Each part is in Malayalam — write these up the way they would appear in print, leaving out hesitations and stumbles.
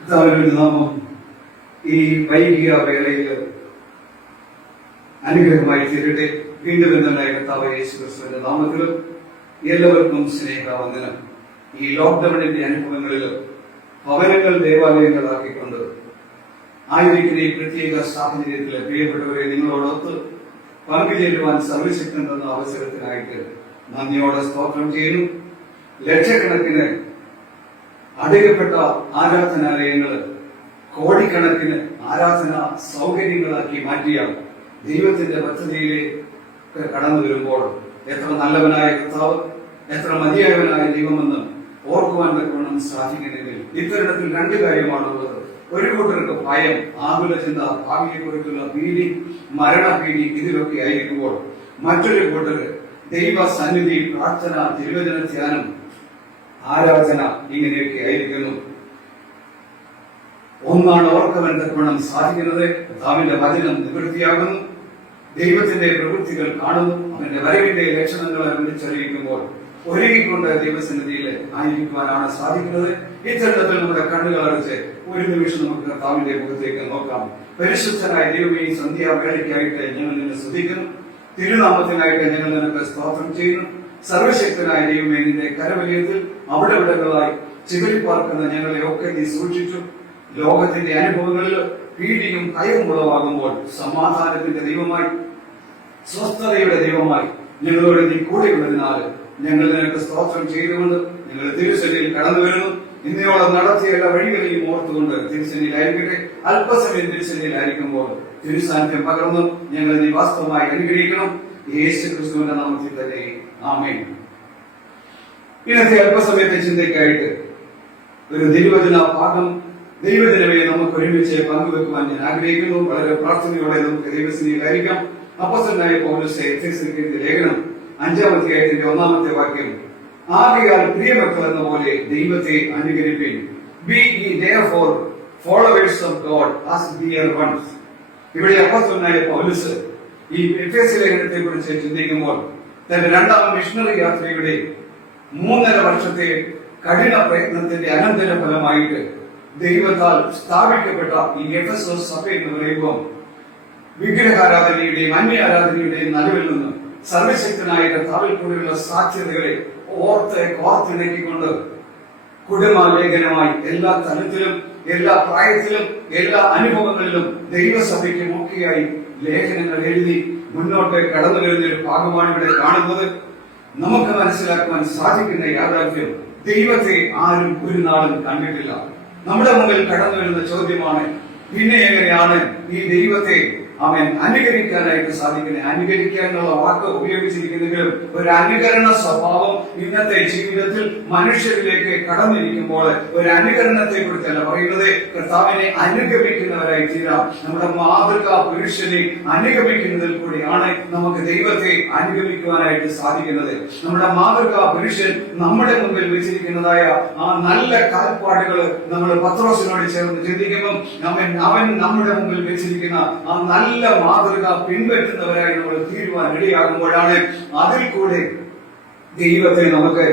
കർത്താവിന്റെ നാമം ഈ വൈകിയ വേളയിൽ അനുഗ്രഹമായി തീരട്ടെ. വീണ്ടും എന്നായ കർത്താവ് യേശു ക്രിസ്തുവിന്റെ നാമത്തിലും എല്ലാവർക്കും സ്നേഹവന്ദനം. ഈ ലോക്ക്ഡൌണിന്റെ അനുഭവങ്ങളിൽ ഭവനങ്ങൾ ദേവാലയങ്ങളാക്കിക്കൊണ്ട് ആയിരിക്കുന്ന ഈ പ്രത്യേക സാഹചര്യത്തിൽ പ്രിയപ്പെട്ടവരെ നിങ്ങളോടൊത്ത് പങ്കുചേരുവാൻ സർവശക്തൻ തന്ന അവസരത്തിനായിട്ട് നന്ദിയോടെ സ്തോത്രം ചെയ്യുന്നു. ലക്ഷക്കണക്കിന് അടയപ്പെട്ട ആരാധനാലയങ്ങൾ കോടിക്കണക്കിന് ആരാധനാ സൗകര്യങ്ങളാക്കി മാറ്റിയ ദൈവത്തിന്റെ പദ്ധതിയിലേക്ക് കടന്നു വരുമ്പോൾ എത്ര നല്ലവനായ കർത്താവ്, എത്ര മതിയായവനായ ദൈവമെന്ന് ഓർക്കുവാൻ തക്കവണ്ണം സാധിക്കുന്നെങ്കിൽ ഇത്തരണത്തിൽ രണ്ട് കാര്യമാണുള്ളത്. ഒരു കൂട്ടർക്ക് ഭയം, ആകുല ചിന്ത, ഭാവിയെക്കുറിച്ചുള്ള ഭീതി, മരണഭീതി ഇതിലൊക്കെ ആയിരിക്കുമ്പോൾ മറ്റൊരു കൂട്ടര് ദൈവ സന്നിധി, പ്രാർത്ഥന, തിരുവചന ധ്യാനം, ആരാധന ഇങ്ങനെയൊക്കെ ആയിരിക്കുന്നു. ഒന്നാണ് ഓർക്കുവാൻ തക്കവണ്ണം സാധിക്കുന്നത്. കർത്താവിന്റെ വചനം നിവൃത്തിയാകുന്നു, ദൈവത്തിന്റെ പ്രവൃത്തികൾ കാണുന്നു, അവന്റെ വരവിന്റെ ലക്ഷണങ്ങളെ വിളിച്ചറിയിക്കുമ്പോൾ ഒരുങ്ങിക്കൊണ്ട് ദൈവസന്നിധിയിൽ ആയിരിക്കുവാനാണ് സാധിക്കുന്നത്. ഇത്തരത്തിൽ നമ്മുടെ കണ്ണുകൾ അടച്ച് ഒരു നിമിഷം നമുക്ക് കർത്താവിന്റെ മുഖത്തേക്ക് നോക്കാം. പരിശുദ്ധനായ ദൈവമേ, സന്ധ്യാവേളയ്ക്കായിട്ട് ഞങ്ങൾ നിന്നെ സ്തുതിക്കുന്നു. തിരുനാമത്തിനായിട്ട് ഞങ്ങൾ നിനക്ക് സ്തോത്രം ചെയ്യുന്നു. സർവശക്തനായ ദൈവമേ, നിന്റെ കരവലയത്തിൽ അവിടെ ഇവിടങ്ങളായി ചിതറിപ്പാർക്കുന്ന ഞങ്ങളെ ഒക്കെ നീ സൂക്ഷിച്ചു. ലോകത്തിന്റെ അനുഭവങ്ങളിൽ ഭീതിയും ഭയവും ഉളവാകുമ്പോൾ സമാധാനത്തിന്റെ ദൈവമായി, സ്വസ്ഥതയുടെ ദൈവമായി ഞങ്ങളോട് നീ കൂടെയുള്ളതിനാൽ ഞങ്ങൾ നിനക്ക് സ്തോത്രം ചെയ്തുകൊണ്ട് ഞങ്ങൾ തിരുസന്നിധിയിൽ കടന്നു വരുന്നു. ഇന്നയോളം നടത്തിയ എല്ലാ വഴികളെയും ഓർത്തുകൊണ്ട് തിരുസന്നിധിയിലായിരിക്കട്ടെ. അല്പസമയം തിരുസന്നിധിയിലായിരിക്കുമ്പോൾ തിരുസാന്നിധ്യം പകർന്നു ഞങ്ങൾ നീ വാസ്തവമായി അനുഗ്രഹിക്കണം. യേശു ക്രിസ്തുവിന്റെ നാമത്തിൽ തന്നെ ആമേൻ. ഇന്നത്തെ അല്പസമയത്തെ ചിന്തയ്ക്കായിട്ട് ഒരു ദൈവവചന ഭാഗം, ദൈവജനമേ, നമുക്ക് ഒരുമിച്ച് പങ്കുവെക്കുവാൻ ഞാൻ ആഗ്രഹിക്കുന്നു. വളരെ പ്രാർത്ഥനയോടെ നമുക്ക് ദൈവസന്നിധിയിലായിരിക്കാം. അപ്പോസ്തലനായ പൗലോസ് എഫെസ്യർക്കെഴുതിയ ലേഖനം 5-ാം അധ്യായത്തിന്റെ 1-ാമത്തെ വാക്യം, ആകയാൽ പ്രിയമക്കൾ എന്ന പോലെ ദൈവത്തെ അനുകരിപ്പിൻ. Be ye therefore followers of God as dear ones. ഇവിടെ അപ്പോസ്തലനായ പൗലോസ് ഈ എഫെസ്യ ലേഖനത്തെ കുറിച്ച് ചിന്തിക്കുമ്പോൾ തന്റെ 2ാം മിഷണറി യാത്രയുടെ 3.5 വർഷത്തെ കഠിന പ്രയത്നത്തിന്റെ അനന്തര ഫലമായിട്ട് ദൈവത്താൽ സ്ഥാപിക്കപ്പെട്ട ഈ എഫെസോസ് സഭ എന്ന് പറയുമ്പോൾ വിഗ്രഹാരാധനയുടെയും അന്യ ആരാധനയുടെയും നടുവിൽ നിന്ന് സർവശക്തനായ കർത്താവിൽ കൂടിയുള്ള സാധ്യതകളെ കോർത്തിണക്കിക്കൊണ്ട് കുടുംബലേഖനമായി എല്ലാ തലത്തിലും, എല്ലാ പ്രായത്തിലും, എല്ലാ അനുഭവങ്ങളിലും ദൈവസഭയ്ക്ക് മുഖ്യയായി ലേഖനങ്ങൾ എഴുതി മുന്നോട്ട് കടന്നു വരുന്ന ഒരു ഭാഗമാണ് ഇവിടെ കാണുന്നത്. നമുക്ക് മനസ്സിലാക്കുവാൻ സാധിക്കുന്ന യാഥാർത്ഥ്യം, ദൈവത്തെ ആരും ഒരു നാളും കണ്ടിട്ടില്ല. നമ്മുടെ മുമ്പിൽ കടന്നു വരുന്ന ചോദ്യമാണ്, പിന്നെ എങ്ങനെയാണ് ഈ ദൈവത്തെ അവൻ അനുകരിക്കാനായിട്ട് സാധിക്കുന്നത്? അനുകരിക്കുക എന്നുള്ള വാക്ക് ഉപയോഗിച്ചിരിക്കുന്നെങ്കിലും ഒരു അനുകരണ സ്വഭാവം ഇന്നത്തെ ജീവിതത്തിൽ മനുഷ്യരിലേക്ക് കടന്നിരിക്കുമ്പോൾ ഒരു അനുകരണത്തെ കുറിച്ചല്ല പറയുന്നത്, കർത്താവിനെ അനുഗമിക്കുന്നവരായി തീരാം. നമ്മുടെ മാതൃകാ പുരുഷനെ അനുഗമിക്കുന്നതിൽ കൂടിയാണ് നമുക്ക് ദൈവത്തെ അനുഗമിക്കുവാനായിട്ട് സാധിക്കുന്നത്. നമ്മുടെ മാതൃകാ പുരുഷൻ നമ്മുടെ മുമ്പിൽ വെച്ചിരിക്കുന്നതായ ആ നല്ല കാൽപ്പാടുകൾ നമ്മൾ പത്രോസിനോട് ചേർന്ന് ചിന്തിക്കുമ്പോൾ അവൻ നമ്മുടെ മുമ്പിൽ വെച്ചിരിക്കുന്ന ആ നല്ല മാതൃക പിൻപറ്റുന്നവരായി നമ്മൾ തീരുവാൻ ഇടയാകുമ്പോഴാണ് അതിൽ കൂടെ ദൈവത്തെ നമുക്ക്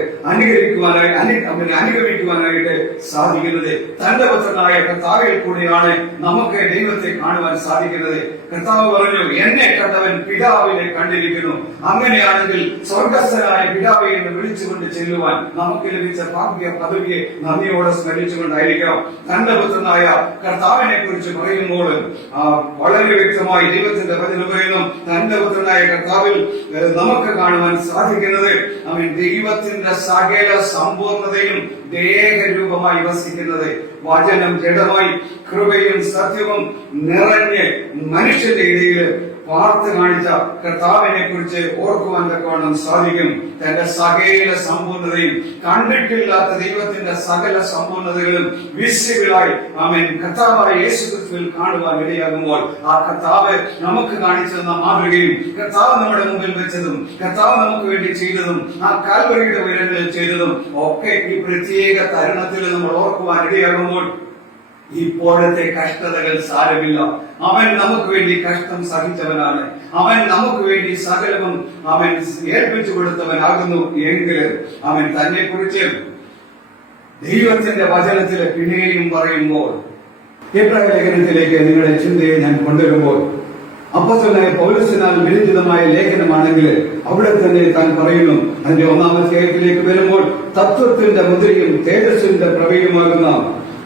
അനുഗമിക്കുവാനായിട്ട് സാധിക്കുന്നത്. തന്റെ പുത്രനായ കർത്താവിൽ കൂടെയാണ് നമുക്ക് ദൈവത്തെ കാണുവാൻ സാധിക്കുന്നത്. കർത്താവ് പറഞ്ഞു, എന്നെ കണ്ടവൻ പിതാവിനെ കണ്ടിരിക്കുന്നു. അങ്ങനെയാണെങ്കിൽ സ്വർഗസ്ഥനായ പിതാവെ എന്ന് വിളിച്ചുകൊണ്ട് ചെല്ലുവാൻ നമുക്ക് ലഭിച്ച ഭാഗ്യ പദവിയെ നന്ദിയോടെ സ്മരിച്ചുകൊണ്ടായിരിക്കാം. തന്റെ പുത്രനായ കർത്താവിനെ കുറിച്ച് പറയുമ്പോൾ വളരെ വ്യക്തമായി ദൈവത്തിന്റെ വചനം പറയുന്നു, തന്റെ പുത്രനായ കർത്താവിൽ നമുക്ക് കാണുവാൻ സാധിക്കുന്നത് അവൻ ദൈവത്തിന്റെ സകല സമ്പൂർണതയും ദേഹരൂപമായി വസിക്കുന്നത്, വചനം ജഡമായി കൃപയും സത്യവും നിറഞ്ഞ് മനുഷ്യന്റെ ഇടയിൽ വാർത്ത കാണിച്ച കർത്താവിനെ കുറിച്ച് ഓർക്കുവാൻ തക്കവണ്ണം സാധിക്കും. തന്റെ സകല സമ്പൂർണതയും, കണ്ടിട്ടില്ലാത്ത ദൈവത്തിന്റെ സകല സമ്പൂർണതകളും വിസിബിളായി കർത്താവായ യേശു ക്രിസ്തുവിൽ കാണുവാൻ ഇടയാകുമ്പോൾ ആ കർത്താവ് നമുക്ക് കാണിച്ചു തന്ന മാതൃകയും, കർത്താവ് നമ്മുടെ മുമ്പിൽ വെച്ചതും, കർത്താവ് നമുക്ക് വേണ്ടി ചെയ്തതും, ആ കാൽവരിയുടെ ഉയരങ്ങളിൽ ചെയ്തതും ഒക്കെ ഈ പ്രത്യേക തരുണത്തിൽ നമ്മൾ ഓർക്കുവാൻ ഇടയാകുമ്പോൾ ഇപ്പോഴത്തെ കഷ്ടതകൾ സാരമില്ല. അവൻ നമുക്ക് വേണ്ടി കഷ്ടം സഹിച്ചവനാണ്. അവൻ നമുക്ക് വേണ്ടി സകലവും അവൻ ഏൽപ്പിച്ചു കൊടുത്തവനാകുന്നു. എങ്കിൽ അവൻ തന്നെ കുറിച്ച് ദൈവത്തിന്റെ വചനത്തിലെ പിന്നെയും പറയുമ്പോൾ, എബ്രായ ലേഖനത്തിലേക്ക് നിങ്ങളുടെ ചിന്തയെ ഞാൻ കൊണ്ടുവരുമ്പോൾ, അപ്പോസ്തലനായ പൗലോസിനാൽ വിരചിതമായ ലേഖനമാണെങ്കിൽ അവിടെ തന്നെ താൻ പറയുന്നു, അതിന്റെ 1-ാം അധ്യായത്തിലേക്ക് വരുമ്പോൾ, തത്വത്തിന്റെ മുദ്രയും തേജസ്സിന്റെ പ്രവയുമാകുന്ന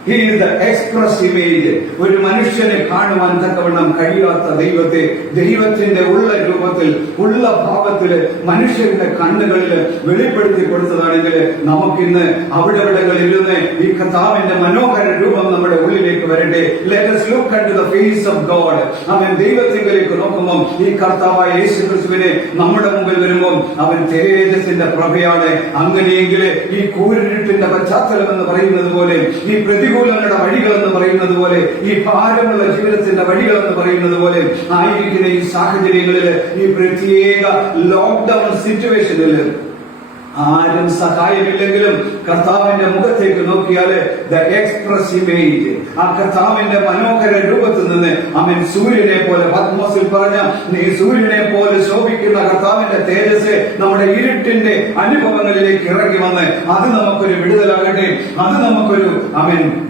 He is the express image. ഒരു മനുഷ്യനെ കാണുവാൻ തക്കവണ്ണം കഴിയാത്ത ദൈവത്തെ ദൈവത്തിന്റെ ഉള്ള രൂപത്തിൽ, ഉള്ള ഭാവത്തില് മനുഷ്യരുടെ കണ്ണുകളിൽ വെളിപ്പെടുത്തി കൊടുത്തതാണെങ്കിൽ നമുക്കിന്ന് അവിടെവിടങ്ങളിൽ ഇരുന്ന് ഈ കർത്താവിന്റെ മനോഹര രൂപം നമ്മുടെ ഉള്ളിലേക്ക് വരട്ടെ. Let us look unto the face of God. അവൻ ദൈവത്തിലേക്ക് നോക്കുമ്പോൾ ഈ കർത്താവായ യേശു ക്രിസ്തുവിനെ നമ്മുടെ മുമ്പിൽ വരുമ്പോൾ അവൻ തേജസ്സിന്റെ പ്രഭയാണ്. അങ്ങനെയെങ്കിൽ ഈ കൂരിരുട്ടിന്റെ പശ്ചാത്തലം എന്ന് പറയുന്നത് പോലെ, ഈ പ്രതികൂലങ്ങളുടെ വഴികൾ എന്ന് പറയുന്നത് പോലെ, ഈ ഭാരമുള്ള ജീവിതത്തിന്റെ വഴികൾ എന്ന് പറയുന്നത് പോലെ ആയിരിക്കുന്ന ഈ സാഹചര്യങ്ങളിൽ, ഈ പ്രത്യേക ലോക്ക്ഡൌൺ സിറ്റുവേഷനിൽ ആരും സഹായമില്ലെങ്കിലും കർത്താവിന്റെ മുഖത്തേക്ക് നോക്കിയാല് ദ എക്സ്പ്രസ് ഇമേജ്, ആ കർത്താവിന്റെ മനോഹര രൂപത്തിൽ നിന്ന് അവൻ സൂര്യനെ പോലെ, പത്മോസിൽ പറഞ്ഞ നീ സൂര്യനെ പോലെ ശോഭിക്കുന്ന കർത്താവിന്റെ തേജസ് നമ്മുടെ ഇരുട്ടിന്റെ അനുഭവങ്ങളിലേക്ക് ഇറങ്ങി വന്ന് അത് നമുക്കൊരു വിടുതലാകട്ടെ, അത് നമുക്കൊരു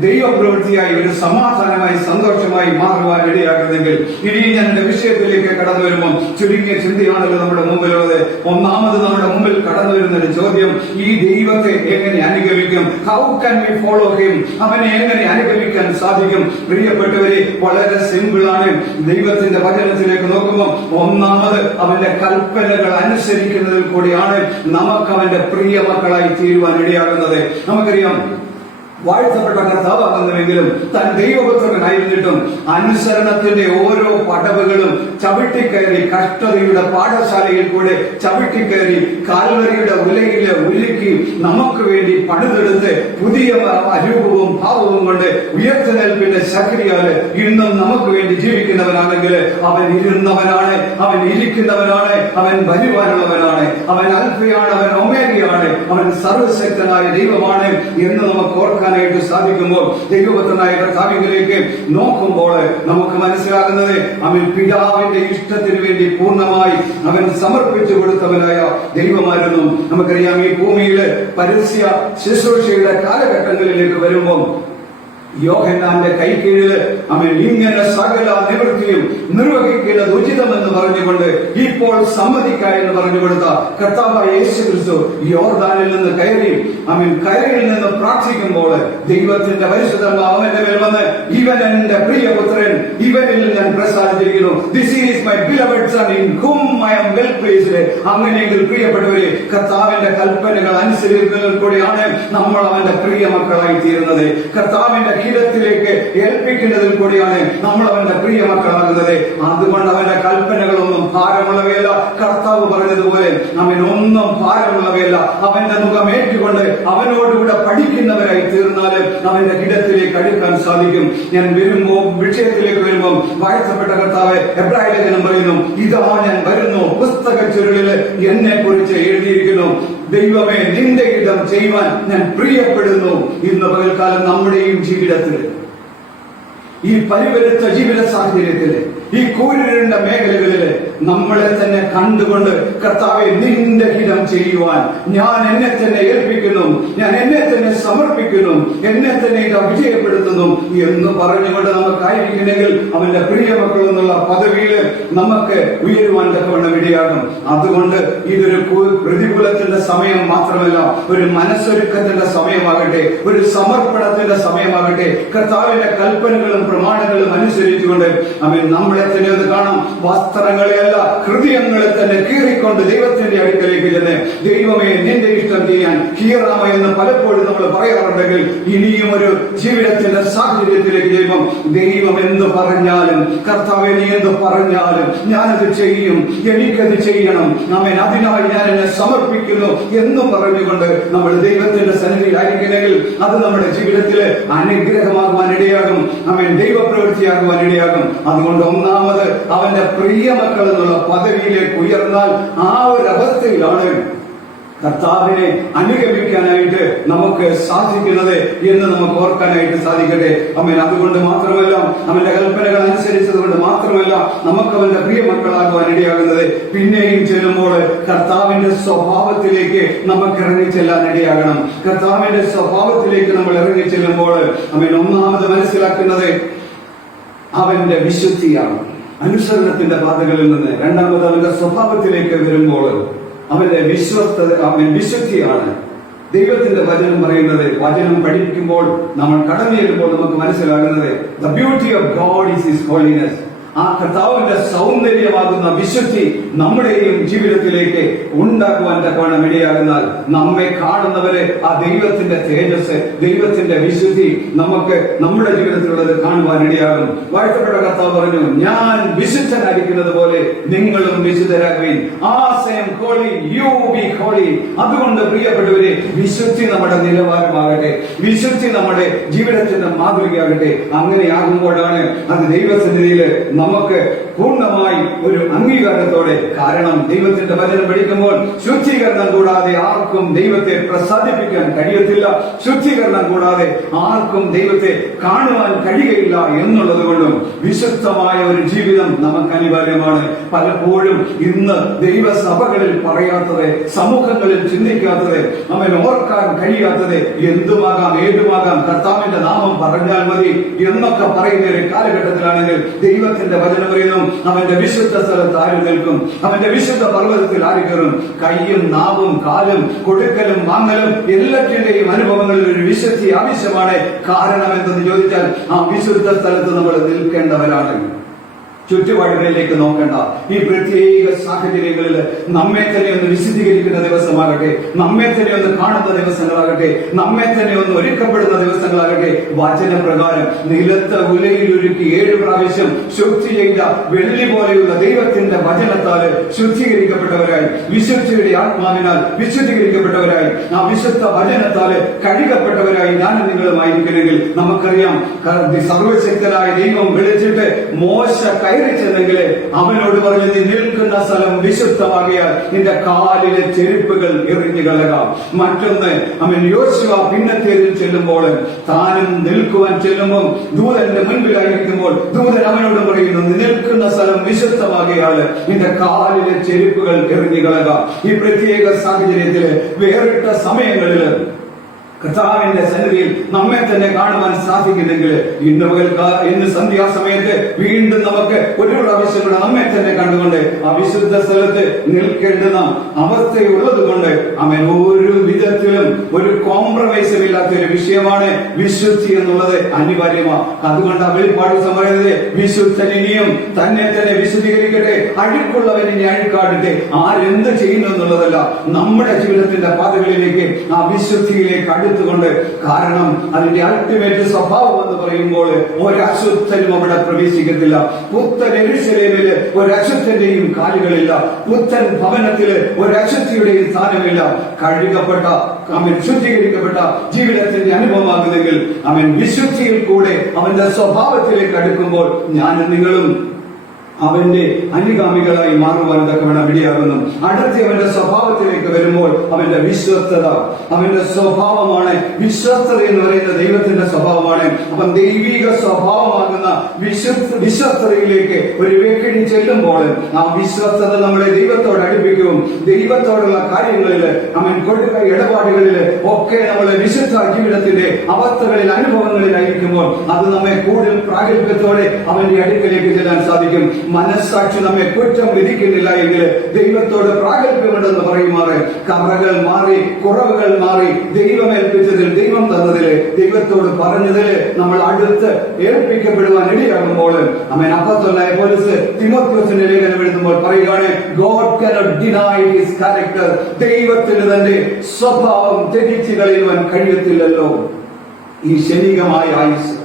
ദൈവപ്രവൃത്തിയായി, ഒരു സമാധാനമായി, സന്തോഷമായി മാറുവാൻ ഇടയാകുന്നെങ്കിൽ. ഇനി ഞാൻ എന്റെ വിഷയത്തിലേക്ക് കടന്നു വരുമ്പോൾ ചുരുങ്ങിയ ചിന്തയാണല്ലോ നമ്മുടെ മുമ്പിലുള്ളത്. ഒന്നാമത് നമ്മുടെ മുമ്പിൽ കടന്നു വരുന്ന ചോദ്യം, ഈ ദൈവത്തെ എങ്ങനെ അനുഗമിക്കും? How can we follow him? അവനെ എങ്ങനെ അനുഗമിക്കാൻ സാധിക്കും? പ്രിയപ്പെട്ടവരെ, വളരെ സിമ്പിൾ ആണ്. ദൈവത്തിന്റെ വചനത്തിലേക്ക് നോക്കുമ്പോൾ ഒന്നാമത് അവന്റെ കൽപ്പനകൾ അനുസരിക്കുന്നതിൽ കൂടിയാണ് നമുക്ക് അവന്റെ പ്രിയ മക്കളായി തീരുവാൻ ഇടയാകുന്നത്. നമുക്കറിയാം, വാഴ്ത്തപ്പെട്ട കർത്താവാകുന്നുവെങ്കിലും താൻ ദൈവപുത്രനായിരുന്നിട്ടും അനുസരണത്തിന്റെ ഓരോ പടവുകളും ചവിട്ടിക്കയറി, കഷ്ടതയുടെ പാഠശാലയിൽ കൂടെ ചവിട്ടിക്കയറി, കാൽവരിയുടെ ഉലയില് ഉരുക്കി നമുക്ക് വേണ്ടി പണിതെടുത്ത് പുതിയ രൂപവും ഭാവവും കൊണ്ട് ഉയർത്തെഴുന്നേൽപ്പിന്റെ ശക്തിയാല് ഇന്നും നമുക്ക് വേണ്ടി ജീവിക്കുന്നവനാണെങ്കിൽ അവൻ ഇരുന്നവനാണ്, അവൻ ഇരിക്കുന്നവനാണ്, അവൻ വരുവാനുള്ളവനാണ്, അവൻ അൽഫയാണ്, അവൻ ഒമേഗയാണ്, അവൻ സർവശക്തനായ ദൈവമാണ് എന്ന് നമുക്ക് ഓർക്കാൻ സാധിക്കുമ്പോൾ, ദൈവപുത്രനായ കർത്താവിലേക്ക് നോക്കുമ്പോൾ നമുക്ക് മനസ്സിലാകുന്നത് അവൻ പിതാവിന്റെ ഇഷ്ടത്തിന് വേണ്ടി പൂർണ്ണമായി അവൻ സമർപ്പിച്ചു കൊടുത്തവനായ ദൈവമായിരുന്നു. നമുക്കറിയാം, ഈ ഭൂമിയില് പരസ്യ ശുശ്രൂഷയുടെ കാലഘട്ടങ്ങളിലേക്ക് വരുമ്പോൾ യോഹന്നാന്റെ കൈക്കീഴില് അവൻ ഇങ്ങനെ സകല നിവൃത്തിയും നിർവഹിക്കുന്നത് ഉചിതമെന്ന് പറഞ്ഞുകൊണ്ട് ഇപ്പോൾ സമ്മതിക്ക എന്ന് പറഞ്ഞു കൊടുത്ത കർത്താവായ യേശു ക്രിസ്തു യോർദാനിൽ നിന്ന് കയറിയിൽ നിന്ന് പ്രാർത്ഥിക്കുമ്പോൾ ദൈവത്തിന്റെ പരിശുദ്ധാത്മാവ് അവന്റെ മേൽ വന്ന്, ഇവൻ എന്റെ പ്രിയപുത്രൻ, ഇവനിൽ ഞാൻ പ്രസാദിച്ചിരിക്കുന്നു. This is my beloved son in whom I am well pleased. അങ്ങനെയെങ്കിൽ പ്രിയപ്പെട്ടവരെ, കർത്താവിന്റെ കൽപ്പനകൾ അനുസരിക്കുന്നതിൽ കൂടിയാണ് നമ്മൾ അവന്റെ പ്രിയ മക്കളായി തീരുന്നത്. കർത്താവിന്റെ ഹിതത്തിലേക്ക് ഏൽപ്പിക്കുന്നതിൽ കൂടിയാണ് നമ്മൾ അവന്റെ പ്രിയ മക്കളാകുന്നത്. അതുകൊണ്ട് അവന്റെ കൽപ്പനകളൊന്നും ഭാരമുള്ളവയല്ല. കർത്താവ് പറഞ്ഞതുപോലെ അവനൊന്നും ഭാരമുള്ളവയല്ല. അവന്റെ മുഖം ഏറ്റുകൊണ്ട് അവനോടുകൂടെ പഠിക്കുന്നവരായി തീർന്നാൽ അവന്റെ ഹിതത്തിലേക്ക് അടുക്കാൻ സാധിക്കും. ഞാൻ വിഷയത്തിലേക്ക് വരുമ്പോൾ വാഴ്ത്തപ്പെട്ട കർത്താവ് എബ്രായ ലേഖനം പറയുന്നു, ഇതാ ഞാൻ വരുന്നു, പുസ്തക ചുരുളില് എന്നെ കുറിച്ച് എഴുതിയിരിക്കുന്നു, ദൈവമേ നിന്റെ ഹിതം ചെയ്യുവാൻ ഞാൻ പ്രിയപ്പെടുന്നു. ഇന്ന് പകൽക്കാലം നമ്മുടെയും ജീവിതത്തിൽ, ഈ പരിവരുത്ത ജീവിത സാഹചര്യത്തില്, ഈ കൂരിരുണ്ട മേഖലകളില് നമ്മളെ തന്നെ കണ്ടുകൊണ്ട് കർത്താവെ നിന്റെ ഹിതം ചെയ്യുവാൻ ഞാൻ എന്നെ തന്നെ ഏൽപ്പിക്കുന്നു, ഞാൻ എന്നെ തന്നെ സമർപ്പിക്കുന്നു, എന്നെ തന്നെ ഇത് വിജയപ്പെടുത്തുന്നു എന്ന് പറഞ്ഞുകൊണ്ട് നമുക്കായിരിക്കുന്നെങ്കിൽ അവന്റെ പ്രിയ മക്കൾ എന്നുള്ള പദവിയിൽ നമുക്ക് ഉയരുവാൻ തക്കവണ്ണം ഇടയാകും. അതുകൊണ്ട് ഇതൊരു പ്രതികൂലത്തിന്റെ സമയം മാത്രമല്ല, ഒരു മനസ്സൊരുക്കത്തിന്റെ സമയമാകട്ടെ, ഒരു സമർപ്പണത്തിന്റെ സമയമാകട്ടെ. കർത്താവിന്റെ കൽപ്പനകളും പ്രമാണങ്ങളും അനുസരിച്ചുകൊണ്ട് അവൻ നമ്മളെ തന്നെ ഒന്ന് കാണാം. വസ്ത്രങ്ങളെയല്ല, ഹൃദയങ്ങളെ തന്നെ കീറിക്കൊണ്ട് ദൈവത്തിന്റെ അടുക്കലേക്ക് ചെന്ന്, ദൈവമേ നിന്റെ ഇഷ്ടം ചെയ്യാൻ കീറാമ എന്ന് പലപ്പോഴും നമ്മൾ പറയാറുണ്ടെങ്കിൽ, ഇനിയും ഒരു ജീവിതത്തിന്റെ സാഹചര്യത്തിലേക്ക് ചെയ്യുമ്പോൾ ദൈവം എന്ത് പറഞ്ഞാലും, കർത്താവേ നീ എന്ത് പറഞ്ഞാലും ഞാനത് ചെയ്യും, എനിക്കത് ചെയ്യണം, നമ്മെ അതിനായി ഞാൻ എന്നെ സമർപ്പിക്കുന്നു എന്ന് പറഞ്ഞുകൊണ്ട് നമ്മൾ ദൈവത്തിന്റെ സന്നിധിയിലായിരിക്കുന്നെങ്കിൽ അത് നമ്മുടെ ജീവിതത്തിൽ അനുഗ്രഹമാകുവാൻ ഇടയാകും, അവൻ ദൈവപ്രവൃത്തിയാകുവാൻ ഇടയാകും. അതുകൊണ്ട് ഒന്നാമത് അവന്റെ പ്രിയ മക്കൾ എന്നുള്ള പദവിയിലേക്ക് ഉയർന്നാൽ ആ ഒരു അവസ്ഥയിലാണ് കർത്താവിനെ അനുഗമിക്കാനായിട്ട് നമുക്ക് സാധിക്കുന്നത് എന്ന് നമുക്ക് ഓർക്കാനായിട്ട് സാധിക്കട്ടെ. അമ്മേൻ. അതുകൊണ്ട് മാത്രമല്ല, അവന്റെ കൽപ്പനകൾ അനുസരിച്ചത് കൊണ്ട് മാത്രമല്ല നമുക്ക് അവന്റെ പ്രിയ മക്കളാകുവാൻ ഇടയാകുന്നത്. പിന്നെയും ചെല്ലുമ്പോൾ കർത്താവിന്റെ സ്വഭാവത്തിലേക്ക് നമുക്ക് ഇറങ്ങിച്ചെല്ലാൻ ഇടയാകണം. കർത്താവിന്റെ സ്വഭാവത്തിലേക്ക് നമ്മൾ ഇറങ്ങിച്ചെല്ലുമ്പോൾ അവൻ ഒന്നാമത് മനസ്സിലാക്കുന്നത് അവന്റെ വിശുദ്ധിയാണ്, അനുസരണത്തിന്റെ പാതകളിൽ നിന്ന്. രണ്ടാമത് അവന്റെ സ്വഭാവത്തിലേക്ക് വരുമ്പോൾ അവന്റെ വിശുദ്ധിയാണ്. ദൈവത്തിന്റെ വചനം പറയുന്നത്, വചനം പഠിക്കുമ്പോൾ നമ്മൾ കടന്നു ചെല്ലുമ്പോൾ നമുക്ക് മനസ്സിലാകുന്നത് the beauty of God is his holiness. ആ കർത്താവിന്റെ സൗന്ദര്യമാകുന്ന വിശുദ്ധി നമ്മുടെയും ജീവിതത്തിലേക്ക് ഉണ്ടാകുവാൻ തക്കവണ്ണം ഇടയാകുന്നാൽ നമ്മെ കാണുന്നവരെ ആ ദൈവത്തിന്റെ തേജസ്, ദൈവത്തിന്റെ വിശുദ്ധി നമുക്ക് നമ്മുടെ ജീവിതത്തിലുള്ളത് കാണുവാൻ ഇടയാകും. വാഴ്ത്തപ്പെട്ട കർത്താവ് പറഞ്ഞു, ഞാൻ വിശുദ്ധനായിരിക്കുന്നത് പോലെ നിങ്ങളും വിശുദ്ധരാകുവിൻ. അതുകൊണ്ട് പ്രിയപ്പെട്ടവരെ, വിശുദ്ധി നമ്മുടെ നിലവാരമാകട്ടെ, വിശുദ്ധി നമ്മുടെ ജീവിതത്തിന്റെ മാതൃകയാകട്ടെ. അങ്ങനെയാകുമ്പോഴാണ് അത് ദൈവസന്നിധിയിൽ നമുക്ക് പൂർണ്ണമായി ഒരു അംഗീകാരത്തോടെ. കാരണം ദൈവത്തിന്റെ വചനം പഠിക്കുമ്പോൾ ശുദ്ധീകരണം കൂടാതെ ആർക്കും ദൈവത്തെ പ്രസാദിപ്പിക്കാൻ കഴിയത്തില്ല, ശുദ്ധീകരണം കൂടാതെ ആർക്കും ദൈവത്തെ കാണുവാൻ കഴിയുകയില്ല എന്നുള്ളത് കൊണ്ടും വിശുദ്ധമായ ഒരു ജീവിതം നമുക്ക് അനിവാര്യമാണ്. പലപ്പോഴും ഇന്ന് ദൈവസഭകളിൽ പറയാത്തത്, സമൂഹങ്ങളിൽ ചിന്തിക്കാത്തത്, അവൻ ഓർക്കാൻ കഴിയാത്തത് എന്തുമാകാം, ഏതുമാകാം, കർത്താവിന്റെ നാമം പറഞ്ഞാൽ മതി എന്നൊക്കെ പറയുന്ന ഒരു കാലഘട്ടത്തിലാണെങ്കിൽ ദൈവത്തിന്റെ വചനം പറയുന്നു, അവന്റെ വിശുദ്ധ സ്ഥലത്ത് ആര് നിൽക്കും, അവന്റെ വിശുദ്ധ പർവ്വതത്തിൽ ആര് കയറും. കൈയും നാവും കാലും കൊടുക്കലും വാങ്ങലും എല്ലാറ്റിന്റെയും അനുഭവങ്ങളിൽ ഒരു വിശുദ്ധി ആവശ്യമാണ്. കാരണം എന്തെന്ന് ചോദിച്ചാൽ ആ വിശുദ്ധ സ്ഥലത്ത് നമ്മൾ നിൽക്കേണ്ടവരാണ്. ചുറ്റുപാടുകളിലേക്ക് നോക്കേണ്ട. ഈ പ്രത്യേക സാഹചര്യങ്ങളിൽ നമ്മെ തന്നെ ഒന്ന് വിശുദ്ധീകരിക്കുന്ന ദിവസമാകട്ടെ, നമ്മെ തന്നെ ഒന്ന് കാണുന്ന ദിവസങ്ങളാകട്ടെ, നമ്മെ തന്നെ ഒന്ന് ഒരുക്കപ്പെടുന്ന ദിവസങ്ങളാകട്ടെ. വചനപ്രകാരം നിലത്ത് ഉലയിലൊരുക്കി 7 പ്രാവശ്യം ശുദ്ധി ചെയ്ത വെള്ളി പോലെയുള്ള ദൈവത്തിന്റെ വചനത്താല് ശുദ്ധീകരിക്കപ്പെട്ടവരായി, വിശുദ്ധിയുടെ ആത്മാവിനാൽ വിശുദ്ധീകരിക്കപ്പെട്ടവരായി, ആ വിശുദ്ധ വചനത്താല് കഴുകപ്പെട്ടവരായി ഞാനും നിങ്ങളുമായിരിക്കണമെങ്കിൽ നമുക്കറിയാം, സർവശക്തനായ ദൈവം വിളിച്ചിട്ട് മോശ ചെന്നെങ്കിൽ അവനോട് പറഞ്ഞു, നീ നിൽക്കുന്ന സ്ഥലം വിശുദ്ധമാകിയാൽ നിന്റെ കാലിലെ ചെരുപ്പുകൾ എറിഞ്ഞു കളകാം. മറ്റൊന്ന്, അവൻ യോശുവ പിന്നത്തേതിൽ ചെല്ലുമ്പോൾ താനും നിൽക്കുവാൻ ചെല്ലുമ്പോൾ ദൂതന്റെ മുൻപിലായിരിക്കുമ്പോൾ ദൂതൻ അവനോട് പറയുന്നു, നീ നിൽക്കുന്ന സ്ഥലം വിശുദ്ധമാകിയാൽ നിന്റെ കാലിലെ ചെരുപ്പുകൾ എറിഞ്ഞു കളകാം. ഈ പ്രത്യേക സാഹചര്യത്തില് വേറിട്ട സമയങ്ങളിൽ കർത്താവിന്റെ സന്നിധിയിൽ നമ്മെ തന്നെ കാണുവാൻ സാധിക്കുന്നെങ്കിൽ ഇന്ന് സന്ധ്യാസമയത്ത് വീണ്ടും നമുക്ക് ഒരു പ്രാവശ്യം കൂടെ നമ്മെ തന്നെ കണ്ടുകൊണ്ട് ആ വിശുദ്ധ സ്ഥലത്ത് നിൽക്കേണ്ടുന്ന അവസ്ഥയുള്ളത് കൊണ്ട് അവൻ ഒരു വിധത്തിലും ഒരു കോംപ്രമൈസും ഇല്ലാത്ത ഒരു വിഷയമാണ് വിശുദ്ധി എന്നുള്ളത് അനിവാര്യമാണ്. അതുകൊണ്ട് ആ വെളിപ്പാട് പറയുന്നത്, വിശുദ്ധനിയും തന്നെ തന്നെ വിശുദ്ധീകരിക്കട്ടെ, അഴുക്കുള്ളവൻ ഇനി അഴുക്കാടട്ടെ. ആരെന്ത് ചെയ്യുന്നു എന്നുള്ളതല്ല, നമ്മുടെ ജീവിതത്തിന്റെ പാതകളിലേക്ക് ആ വിശുദ്ധിയിലേക്ക് കൊണ്ട്. കാരണം അതിന്റെ അൾട്ടിമേറ്റ് സ്വഭാവം എന്ന് പറയുമ്പോൾ ഒരശുദ്ധനും അവിടെ പ്രവേശിക്കത്തില്ല. പുത്തൻ യെരൂശലേമില് ഒരശുദ്ധന്റെയും കാലുകളില്ല, പുത്തൻ ഭവനത്തില് ഒരശുദ്ധിയുടെയും സ്ഥാനമില്ല. കഴുകപ്പെട്ട അവൻ ശുദ്ധീകരിക്കപ്പെട്ട ജീവിതത്തിന്റെ അനുഭവമാകുന്നെങ്കിൽ അവൻ വിശുദ്ധിയിൽ കൂടെ അവന്റെ സ്വഭാവത്തിലേക്ക് അടുക്കുമ്പോൾ ഞാനും നിങ്ങളും അവന്റെ അനുഗാമികളായി മാറുവാൻ തക്കവണ്ണം ഇടയാകുന്നു. അടുത്ത് അവന്റെ സ്വഭാവത്തിലേക്ക് വരുമ്പോൾ അവന്റെ വിശ്വസ്തത, അവന്റെ സ്വഭാവമാണ്. വിശ്വസ്തത എന്ന് പറയുന്ന ദൈവത്തിന്റെ സ്വഭാവമാണ്. അപ്പം ദൈവിക സ്വഭാവമാകുന്ന വിശ്വസ്തതയിലേക്ക് ഒരു വ്യക്തി ചെല്ലുമ്പോൾ ആ വിശ്വസ്തത നമ്മളെ ദൈവത്തോട് അടുപ്പിക്കും. ദൈവത്തോടുള്ള കാര്യങ്ങളിൽ അവൻ കൊടുക്ക ഇടപാടുകളിൽ ഒക്കെ നമ്മളെ വിശുദ്ധ ജീവിതത്തിന്റെ അവസ്ഥകളിൽ അനുഭവങ്ങളിലായിരിക്കുമ്പോൾ അത് നമ്മെ കൂടുതൽ പ്രാഗൽഭ്യത്തോടെ അവന്റെ അടുക്കലേക്ക് ചെല്ലാൻ സാധിക്കും. മനസ്സാക്ഷി നമ്മെ കുറ്റം വിധിക്കുന്നില്ല എങ്കിൽ ദൈവത്തോട് പ്രാഗൽഭ്യമുണ്ടെന്ന് പറയുമാറ് കറകൾ മാറി, കുറവുകൾ മാറി, ദൈവമേൽപ്പിച്ചതിൽ, ദൈവം തന്നതില്, ദൈവത്തോട് പറഞ്ഞതില് നമ്മൾ അടുത്ത് ഏൽപ്പിക്കപ്പെടുവാൻ ഇടയാകുമ്പോൾ അവൻ അപ്പസ്തലനായ പൗലോസ് തിമോഥെയോസിന്റെ ലേഖനം എഴുതുമ്പോൾ പറയുകയാണ്, God cannot deny his character. ദൈവത്തിന് തന്റെ സ്വഭാവം ത്യജിച്ചു കളയുവാൻ കഴിയത്തില്ലല്ലോ. ഈ ക്ഷണികമായ ആയുസ്,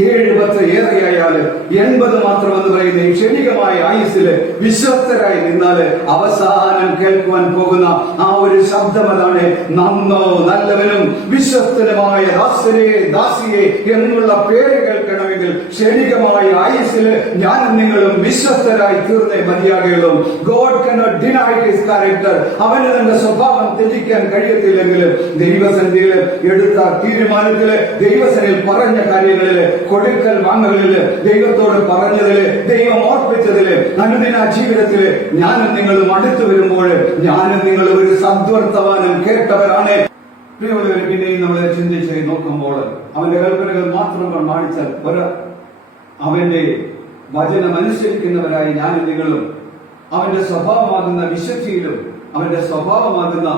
7-10 ഏറെയായാല് 80 മാത്രമെന്ന് പറയുന്ന ഈ ക്ഷണികമായ ആയുസ്സില് വിശ്വസ്തരായി നിന്നാല് അവസാനം കേൾക്കുവാൻ പോകുന്ന ആ ഒരു ശബ്ദം അതാണ്, നന്നോ നല്ലവനും വിശ്വസ്തനുമായ ദാസനെ ദാസിയെ എന്നുള്ള പേര് കേൾക്കണമെങ്കിൽ ക്ഷണികമായ ആയുസ്സില് ഞാനും നിങ്ങളും വിശ്വസ്തരായി തീർന്നേ മതിയാകുള്ളൂ. God cannot deny his character. അവന് തന്റെ സ്വഭാവം ത്യജിക്കാൻ കഴിയത്തില്ലെങ്കിൽ ദൈവസന്നിധിയില് എടുത്ത തീരുമാനത്തില്, ദൈവസന്നിധിയിൽ പറഞ്ഞ കാര്യങ്ങളില്, കൊടുക്കൽ വാങ്ങുകളില്, ദൈവത്തോട് പറഞ്ഞതില്, ദൈവം ഓർപ്പിച്ചതില്, അനുദിന ജീവിതത്തില് ഞാനും നിങ്ങളും അടുത്തു വരുമ്പോൾ ഞാനും നിങ്ങളും ഒരു സദ്വർത്തമാനം കേട്ടവരാണ്. പ്രിയമുള്ളവരെ, പിന്നെയും നമ്മളെ ചിന്തിച്ച് നോക്കുമ്പോൾ അവന്റെ കൽപ്പനകൾ മാത്രം പ്രമാണിച്ചാൽ പോരാ. അവന്റെ വചനം അനുസരിക്കുന്നവരായി ഞാനും നിങ്ങളും അവന്റെ സ്വഭാവമാകുന്ന വിശുദ്ധിയിലും അവന്റെ സ്വഭാവമാകുന്ന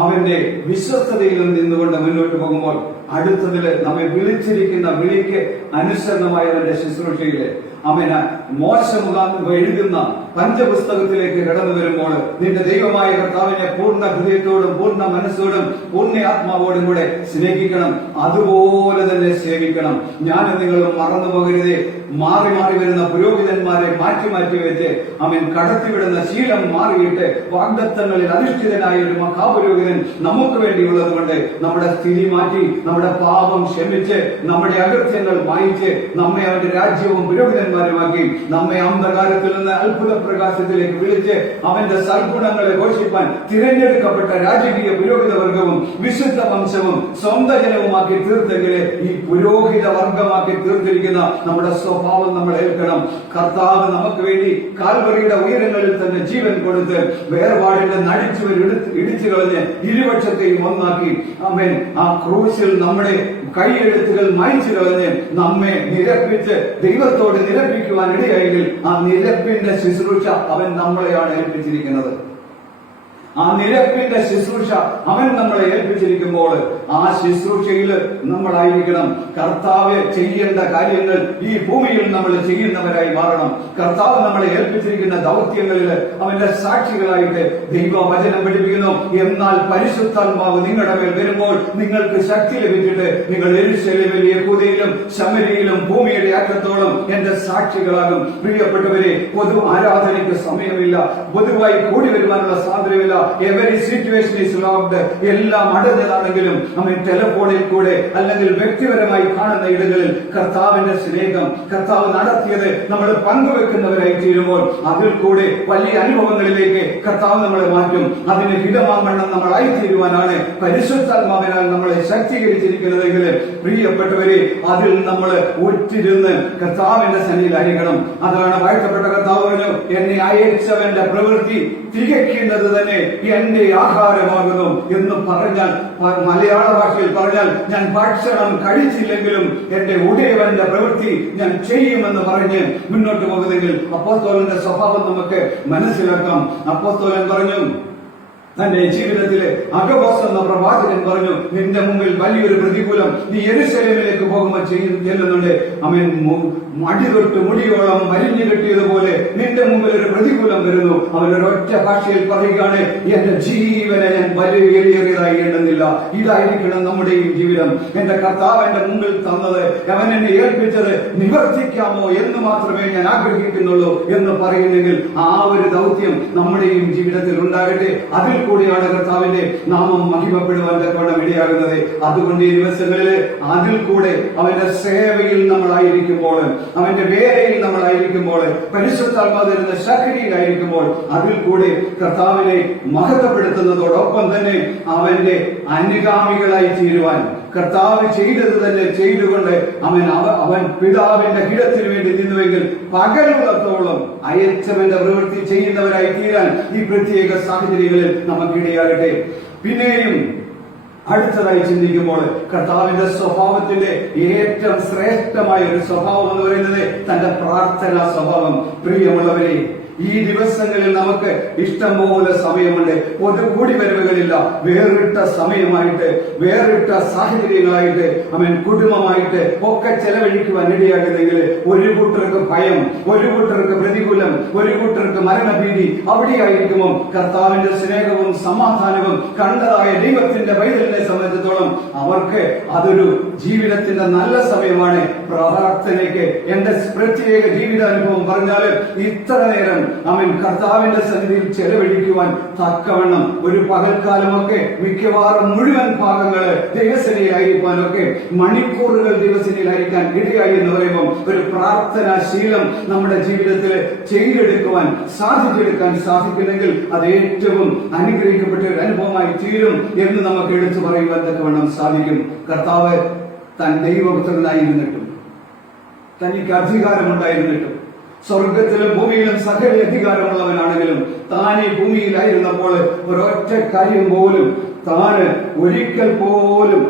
അവന്റെ വിശ്വസ്തതയിലും നിന്നുകൊണ്ട് മുന്നോട്ട് പോകുമ്പോൾ അടുത്തതില് നമ്മെ വിളിച്ചിരിക്കുന്ന വിളിക്ക് അനുസരണമായ അവന്റെ ശുശ്രൂഷയില് അവന് മോശമുഖാന്തരം എഴുതുന്ന പഞ്ചപുസ്തകത്തിലേക്ക് കടന്നു വരുമ്പോൾ നിന്റെ ദൈവമായ കർത്താവിനെ പൂർണ്ണ ഹൃദയത്തോടും പൂർണ്ണ മനസ്സോടും പൂർണ്ണ ആത്മാവോടും കൂടെ സ്നേഹിക്കണം, അതുപോലെ തന്നെ സേവിക്കണം. ഞാനും നിങ്ങളും മറന്നു പോകരുതേ. മാറി മാറി വരുന്ന പുരോഹിതന്മാരെ മാറ്റി മാറ്റി വെച്ച് അവൻ കടത്തിവിടുന്ന ശീലം മാറിയിട്ട് വാഗ്ദത്തങ്ങളിൽ അധിഷ്ഠിതനായ ഒരു മഹാപുരോഹിതൻ നമുക്ക് വേണ്ടിയുള്ളത് കൊണ്ട് നമ്മുടെ സ്ഥിതി മാറ്റി, നമ്മുടെ പാപം ക്ഷമിച്ച്, നമ്മുടെ അകൃത്യങ്ങൾ മായിച്ച് നമ്മെ അവന്റെ രാജ്യവും പുരോഹിതന്മാരുമാക്കി നമ്മെ അന്ധകാരത്തിൽ നിന്ന് അത്ഭുത പ്രകാശത്തിലേക്ക് വിളിച്ച് അവന്റെ സൽഗുണങ്ങളെ ഘോഷിപ്പാൻ തിരഞ്ഞെടുക്കപ്പെട്ട രാജകീയ പുരോഹിത വർഗവും വിശുദ്ധ വംശവും സ്വന്തം ജനവുമാക്കി തീർത്തെങ്കില് ഈ പുരോഹിത വർഗമാക്കി തീർത്തിരിക്കുന്ന നമ്മുടെ സ്വഭാവം നമ്മൾ ഏൽക്കണം. കർത്താവ് നമുക്ക് വേണ്ടി കാൽവറിയുടെ ഉയരങ്ങളിൽ തന്നെ ജീവൻ കൊടുത്ത് വേർപാടിന്റെ നടിച്ചുവർ ഇടിച്ചു കളഞ്ഞ് ഇരുപക്ഷത്തെയും ഒന്നാക്കി അവൻ ആ ക്രൂശിൽ നമ്മുടെ കൈയെഴുത്തുകൾ മായ്ച്ചു കളഞ്ഞ് നമ്മെ നിരപ്പിച്ച് ദൈവത്തോട് നിരപ്പിക്കുവാൻ ഇടയായെങ്കിൽ ആ നിരപ്പിന്റെ ശുശ്രൂഷ അവൻ നമ്മളെയാണ് ഏൽപ്പിച്ചിരിക്കുന്നത്. ആ നിരപ്പിന്റെ ശുശ്രൂഷ അവൻ നമ്മളെ ഏൽപ്പിച്ചിരിക്കുമ്പോൾ ആ ശുശ്രൂഷയിൽ നമ്മളായിരിക്കണം. കർത്താവ് ചെയ്യേണ്ട കാര്യങ്ങൾ ഈ ഭൂമിയിൽ നമ്മൾ ചെയ്യുന്നവരായി മാറണം. കർത്താവ് നമ്മളെ ഏൽപ്പിച്ചിരിക്കുന്ന ദൗത്യങ്ങളിൽ അവന്റെ സാക്ഷികളായിട്ട് ദൈവവചനം പഠിപ്പിക്കുന്നു. എന്നാൽ പരിശുദ്ധാത്മാവ് നിങ്ങളുടെ മേൽ വരുമ്പോൾ നിങ്ങൾക്ക് ശക്തി ലഭിച്ചിട്ട് നിങ്ങൾ യെരൂശലേമിലും യഹൂദയിലും ശമര്യയിലും ഭൂമിയുടെ അറ്റത്തോളം എന്റെ സാക്ഷികളാകും. പ്രിയപ്പെട്ടവരെ, പൊതു ആരാധനയ്ക്ക് സമയമില്ല, പൊതുവായി കൂടി വരുവാനുള്ള സ്വാതന്ത്ര്യമില്ല. Every situation is locked. എല്ലാം അടഞ്ഞതാണെങ്കിലും അവൻ ടെലിഫോണിൽ കൂടെ അല്ലെങ്കിൽ വ്യക്തിപരമായി കാണുന്ന ഇടങ്ങളിൽ കർത്താവിന്റെ സ്നേഹം, കർത്താവ് നടത്തിയത് നമ്മൾ പങ്കുവെക്കുന്നവരായി തീരുമ്പോൾ അതിൽ കൂടെ വലിയ അനുഭവങ്ങളിലേക്ക് കർത്താവ് നമ്മളെ മാറ്റും. അതിന് ഹിതമാവണ്ണം നമ്മളായി തീരുവാനാണ് പരിശുദ്ധാത്മാവിനാൽ നമ്മളെ ശക്തീകരിച്ചിരിക്കുന്നതെങ്കിൽ പ്രിയപ്പെട്ടവരെ, അതിൽ നമ്മൾ ഉറ്റിരുന്ന് കർത്താവിന്റെ സന്നിധിയിലായിരിക്കണം. അതാണ് വാഴ്ത്തപ്പെട്ട കർത്താവ് പറഞ്ഞു, എന്നെ അയച്ചവന്റെ പ്രവൃത്തി തികയ്ക്കുന്നത് തന്നെ എന്റെ ആഹാരമാകുന്നു എന്ന് പറഞ്ഞാൽ, മലയാള ഭാഷയിൽ പറഞ്ഞാൽ, ഞാൻ ഭക്ഷണം കഴിച്ചില്ലെങ്കിലും എന്റെ ഉടയവന്റെ പ്രവൃത്തി ഞാൻ ചെയ്യുമെന്ന് പറഞ്ഞ് മുന്നോട്ട് പോകുന്നെങ്കിൽ അപ്പോസ്തലന്റെ സ്വഭാവം നമുക്ക് മനസ്സിലാക്കാം. അപ്പോസ്തലൻ പറഞ്ഞു, തന്റെ ജീവിതത്തിലെ അഗബോസ് എന്ന പ്രവാചകൻ പറഞ്ഞു, നിന്റെ മുമ്പിൽ വലിയൊരു പ്രതികൂലം നീ യെരൂശലേമിലേക്ക് പോകുമ്പോൾ ചെല്ലുന്നുണ്ട്. അവൻ മടി തൊട്ട് മുടിയോളം വലിഞ്ഞു കെട്ടിയതുപോലെ നിന്റെ മുമ്പിൽ ഒരു പ്രതികൂലം വരുന്നു. അവൻ ഒരൊറ്റ ഭാഷയിൽ പറയുകയാണ്, എന്റെ ജീവനെ ഞാൻ വലിയേറിയതായി എണ്ണുന്നില്ല. ഇതായിരിക്കണം നമ്മുടെയും ജീവിതം. എന്റെ കർത്താവ് എന്റെ മുമ്പിൽ തന്നത്, അവൻ എന്നെ ഏൽപ്പിച്ചത് നിവർത്തിക്കാമോ എന്ന് മാത്രമേ ഞാൻ ആഗ്രഹിക്കുന്നുള്ളൂ എന്ന് പറയുന്നെങ്കിൽ ആ ഒരു ദൗത്യം നമ്മുടെയും ജീവിതത്തിൽ ഉണ്ടാകട്ടെ. അതിൽ കൂടിയാണ് കർത്താവിന്റെ നാമം മഹിമപ്പെടുവാൻ തക്കവണ്ണം ഇടയാകുന്നത്. അതുകൊണ്ട് ഈ ദിവസങ്ങളിൽ അതിൽ കൂടെ അവന്റെ സേവയിൽ നമ്മളായിരിക്കുമ്പോൾ, അവന്റെ വേലയിൽ നമ്മളായിരിക്കുമ്പോൾ, പരിശുദ്ധാത്മാവ് തരുന്ന ശക്തിയിലായിരിക്കുമ്പോൾ അതിൽ കൂടെ കർത്താവിനെ മഹത്വപ്പെടുത്തുന്നതോടൊപ്പം തന്നെ അവന്റെ അനുഗാമികളായി തീരുവാൻ, കർത്താവ് ചെയ്തത് തന്നെ ചെയ്തുകൊണ്ട് അവൻ പിതാവിന്റെ ഹിതത്തിന് വേണ്ടി നിന്നുവെങ്കിൽ പകലുള്ളത്തോളം അയച്ചവന്റെ പ്രവൃത്തി ചെയ്യുന്നവരായി തീരാൻ ഈ പ്രത്യേക സാഹചര്യങ്ങളിൽ നമുക്കിടയാകട്ടെ. പിന്നെയും അടുത്തതായി ചിന്തിക്കുമ്പോൾ കർത്താവിന്റെ സ്വഭാവത്തിന്റെ ഏറ്റവും ശ്രേഷ്ഠമായ ഒരു സ്വഭാവം എന്ന് പറയുന്നത് തന്റെ പ്രാർത്ഥനാ സ്വഭാവം. പ്രിയമുള്ളവരെ, ഈ ദിവസങ്ങളിൽ നമുക്ക് ഇഷ്ടം പോലെ സമയമുണ്ട്. ഒരു കൂടി വരവുകളില്ല. വേറിട്ട സമയമായിട്ട്, വേറിട്ട സാഹചര്യങ്ങളായിട്ട്, കുടുംബമായിട്ട് ഒക്കെ ചെലവഴിക്കുവാൻ ഇടയാകുന്നെങ്കിൽ ഒരു കൂട്ടർക്ക് ഭയം, ഒരു കൂട്ടർക്ക് പ്രതികൂലം, ഒരു കൂട്ടർക്ക് മരണഭീതി അവിടെയായിരിക്കുമോ കർത്താവിന്റെ സ്നേഹവും സമാധാനവും കണ്ടതായ ദൈവത്തിന്റെ പൈതലിനെ സംബന്ധിച്ചിടത്തോളം അവർക്ക് അതൊരു ജീവിതത്തിന്റെ നല്ല സമയമാണ്. പ്രാർത്ഥനയ്ക്ക് എന്റെ പ്രത്യേക ജീവിതാനുഭവം പറഞ്ഞാൽ ഇത്ര നേരം കർത്താവിന്റെ സന്നിധിയിൽ ചെലവഴിക്കുവാൻ തക്കവണ്ണം ഒരു പകൽക്കാലമൊക്കെ മിക്കവാറും മുഴുവൻ ഭാഗങ്ങള് ദൈവസേനയിലായിരിക്കാനൊക്കെ മണിക്കൂറുകൾ ദൈവസേനയിലായിരിക്കാൻ ഇടയായി എന്ന് പറയുമ്പോൾ ഒരു പ്രാർത്ഥനാ ശീലം നമ്മുടെ ജീവിതത്തിൽ ചെയ്തെടുക്കുവാൻ സാധിച്ചെടുക്കാൻ സാധിക്കുന്നെങ്കിൽ അത് ഏറ്റവും അനുഗ്രഹിക്കപ്പെട്ട ഒരു അനുഭവമായി തീരും എന്ന് നമുക്ക് എടുത്തു പറയുവാൻ തക്കവണ്ണം സാധിക്കും. കർത്താവ് താൻ ദൈവപുത്രനായിരുന്നിട്ടും തനിക്ക് അധികാരമുണ്ടായിരുന്നിട്ടും സ്വർഗത്തിലും ഭൂമിയിലും സകല അധികാരമുള്ളവനാണെങ്കിലും താൻ ഈ ഭൂമിയിലായിരുന്നപ്പോൾ ഒരൊറ്റ കാര്യം പോലും താന് ഒരിക്കൽ പോലും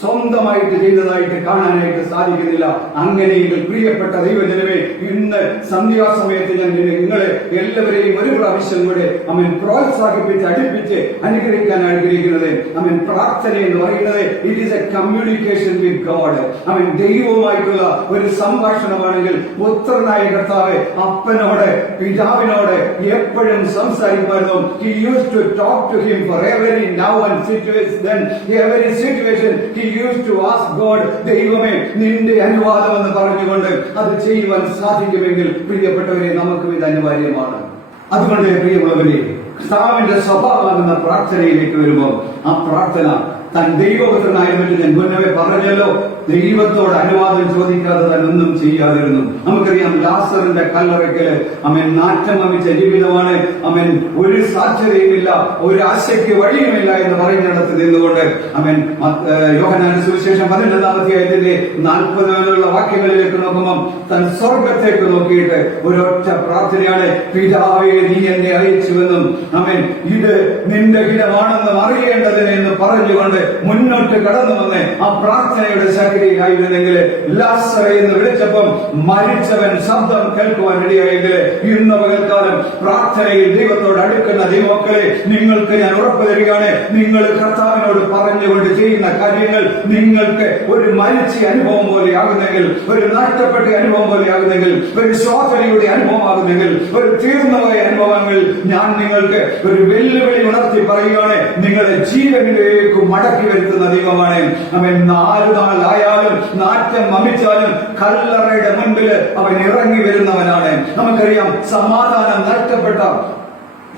സ്വന്തമായിട്ട് ചെയ്തതായിട്ട് കാണാനായിട്ട് സാധിക്കുന്നില്ല. അങ്ങനെയെങ്കിൽ പ്രിയപ്പെട്ട ദൈവജനമേ, ഇന്ന് സന്ധ്യാസമയത്ത് ഞാൻ നിങ്ങളെ എല്ലാവരെയും ഒരു പ്രാവശ്യം കൂടെ പ്രോത്സാഹിപ്പിച്ച് അടുപ്പിച്ച് അനുഗ്രഹിക്കാൻ ആഗ്രഹിക്കുന്നത് പ്രാർത്ഥന എന്ന് പറയുന്നത് it is A communication with God. ദൈവവുമായിട്ടുള്ള ഒരു സംഭാഷണമാണെങ്കിൽ പുത്രനായ കർത്താവ് അപ്പനോട് പിതാവിനോട് എപ്പോഴും സംസാരിക്കുമായിരുന്നു. He used to talk to him for every now and situation, every situation he used to ask God, ദൈവമേ നിന്റെ അനുവാദം എന്ന് പറഞ്ഞുകൊണ്ട് അത് ചെയ്യുവാൻ സാധിക്കുമെങ്കിൽ പ്രിയപ്പെട്ടവരെ നമുക്കും ഇത് അനിവാര്യമാണ്. അതുകൊണ്ട് പ്രിയമുള്ളവരെ, കർത്താവിന്റെ സ്വഭാവമാകുന്ന പ്രാർത്ഥനയിലേക്ക് വരുമ്പോൾ ആ പ്രാർത്ഥന താൻ ദൈവപുത്രനായിരുന്നിട്ട് ഞാൻ മുന്നമേ പറഞ്ഞല്ലോ, ദൈവത്തോട് അനുവാദം ചോദിക്കാതെ താൻ ഒന്നും ചെയ്യാതിരുന്നു. നമുക്കറിയാം ലാസറിന്റെ കല്ലറയ്ക്കല് നാറ്റം വമിച്ച ജീവിതമാണ്. ഒരു സാധ്യതയുമില്ല, ഒരു ആശയ്ക്ക് വഴിയുമില്ല എന്ന് പറയുന്നിടത്ത് നിന്നുകൊണ്ട് യോഹന്നാന്റെ സുവിശേഷം 12-ാം അധ്യായത്തിന്റെ 40 വാക്യങ്ങളിലേക്ക് നോക്കുമ്പോൾ താൻ സ്വർഗത്തേക്ക് നോക്കിയിട്ട് ഒരൊറ്റ പ്രാർത്ഥനയാണ്, പിതാവേ നീ എന്നെ അയച്ചുവെന്നും ഇത് നിന്റെ ഹിതമാണെന്നും അറിയേണ്ടതിന് എന്ന് പറഞ്ഞുകൊണ്ട് മുന്നോട്ട് കടന്നു വന്ന് ആ പ്രാർത്ഥനയുടെ ശക്തിയായിരുന്നെങ്കിൽ ലാസറെ എന്ന് വിളിച്ചപ്പം മരിച്ചവൻ ശബ്ദം കേൾക്കുവാൻ ഇടയായെങ്കിൽ ഇന്ന് പകൽക്കാലം പ്രാർത്ഥനയിൽ ദൈവത്തോട് അടുക്കുന്ന ദൈവമക്കളെ നിങ്ങൾക്ക് ഞാൻ ഉറപ്പ് തരികയാണ്, നിങ്ങൾ കർത്താവിനോട് പറഞ്ഞുകൊണ്ട് ചെയ്യുന്ന കാര്യങ്ങൾ നിങ്ങൾക്ക് ഒരു മരിച്ച അനുഭവം പോലെയാകുന്നെങ്കിൽ, ഒരു നഷ്ടപ്പെട്ട അനുഭവം പോലെയാകുന്നെങ്കിൽ, ഒരു ശോധനയുടെ അനുഭവമാകുന്നെങ്കിൽ, ഒരു തീർന്നുപോയ അനുഭവങ്ങൾ ഞാൻ നിങ്ങൾക്ക് ഒരു വെല്ലുവിളി ഉണർത്തി പറയുകയാണ്. നിങ്ങളുടെ ജീവനിലേക്ക് മടക്കി വരുത്തുന്ന ദൈവമാണ്. 4 നാളായാലും നാറ്റം വമിച്ചാലും കല്ലറയുടെ മുൻപിൽ അവൻ ഇറങ്ങി വരുന്നവനാണ്. നമുക്കറിയാം സമാധാനം നഷ്ടപ്പെട്ട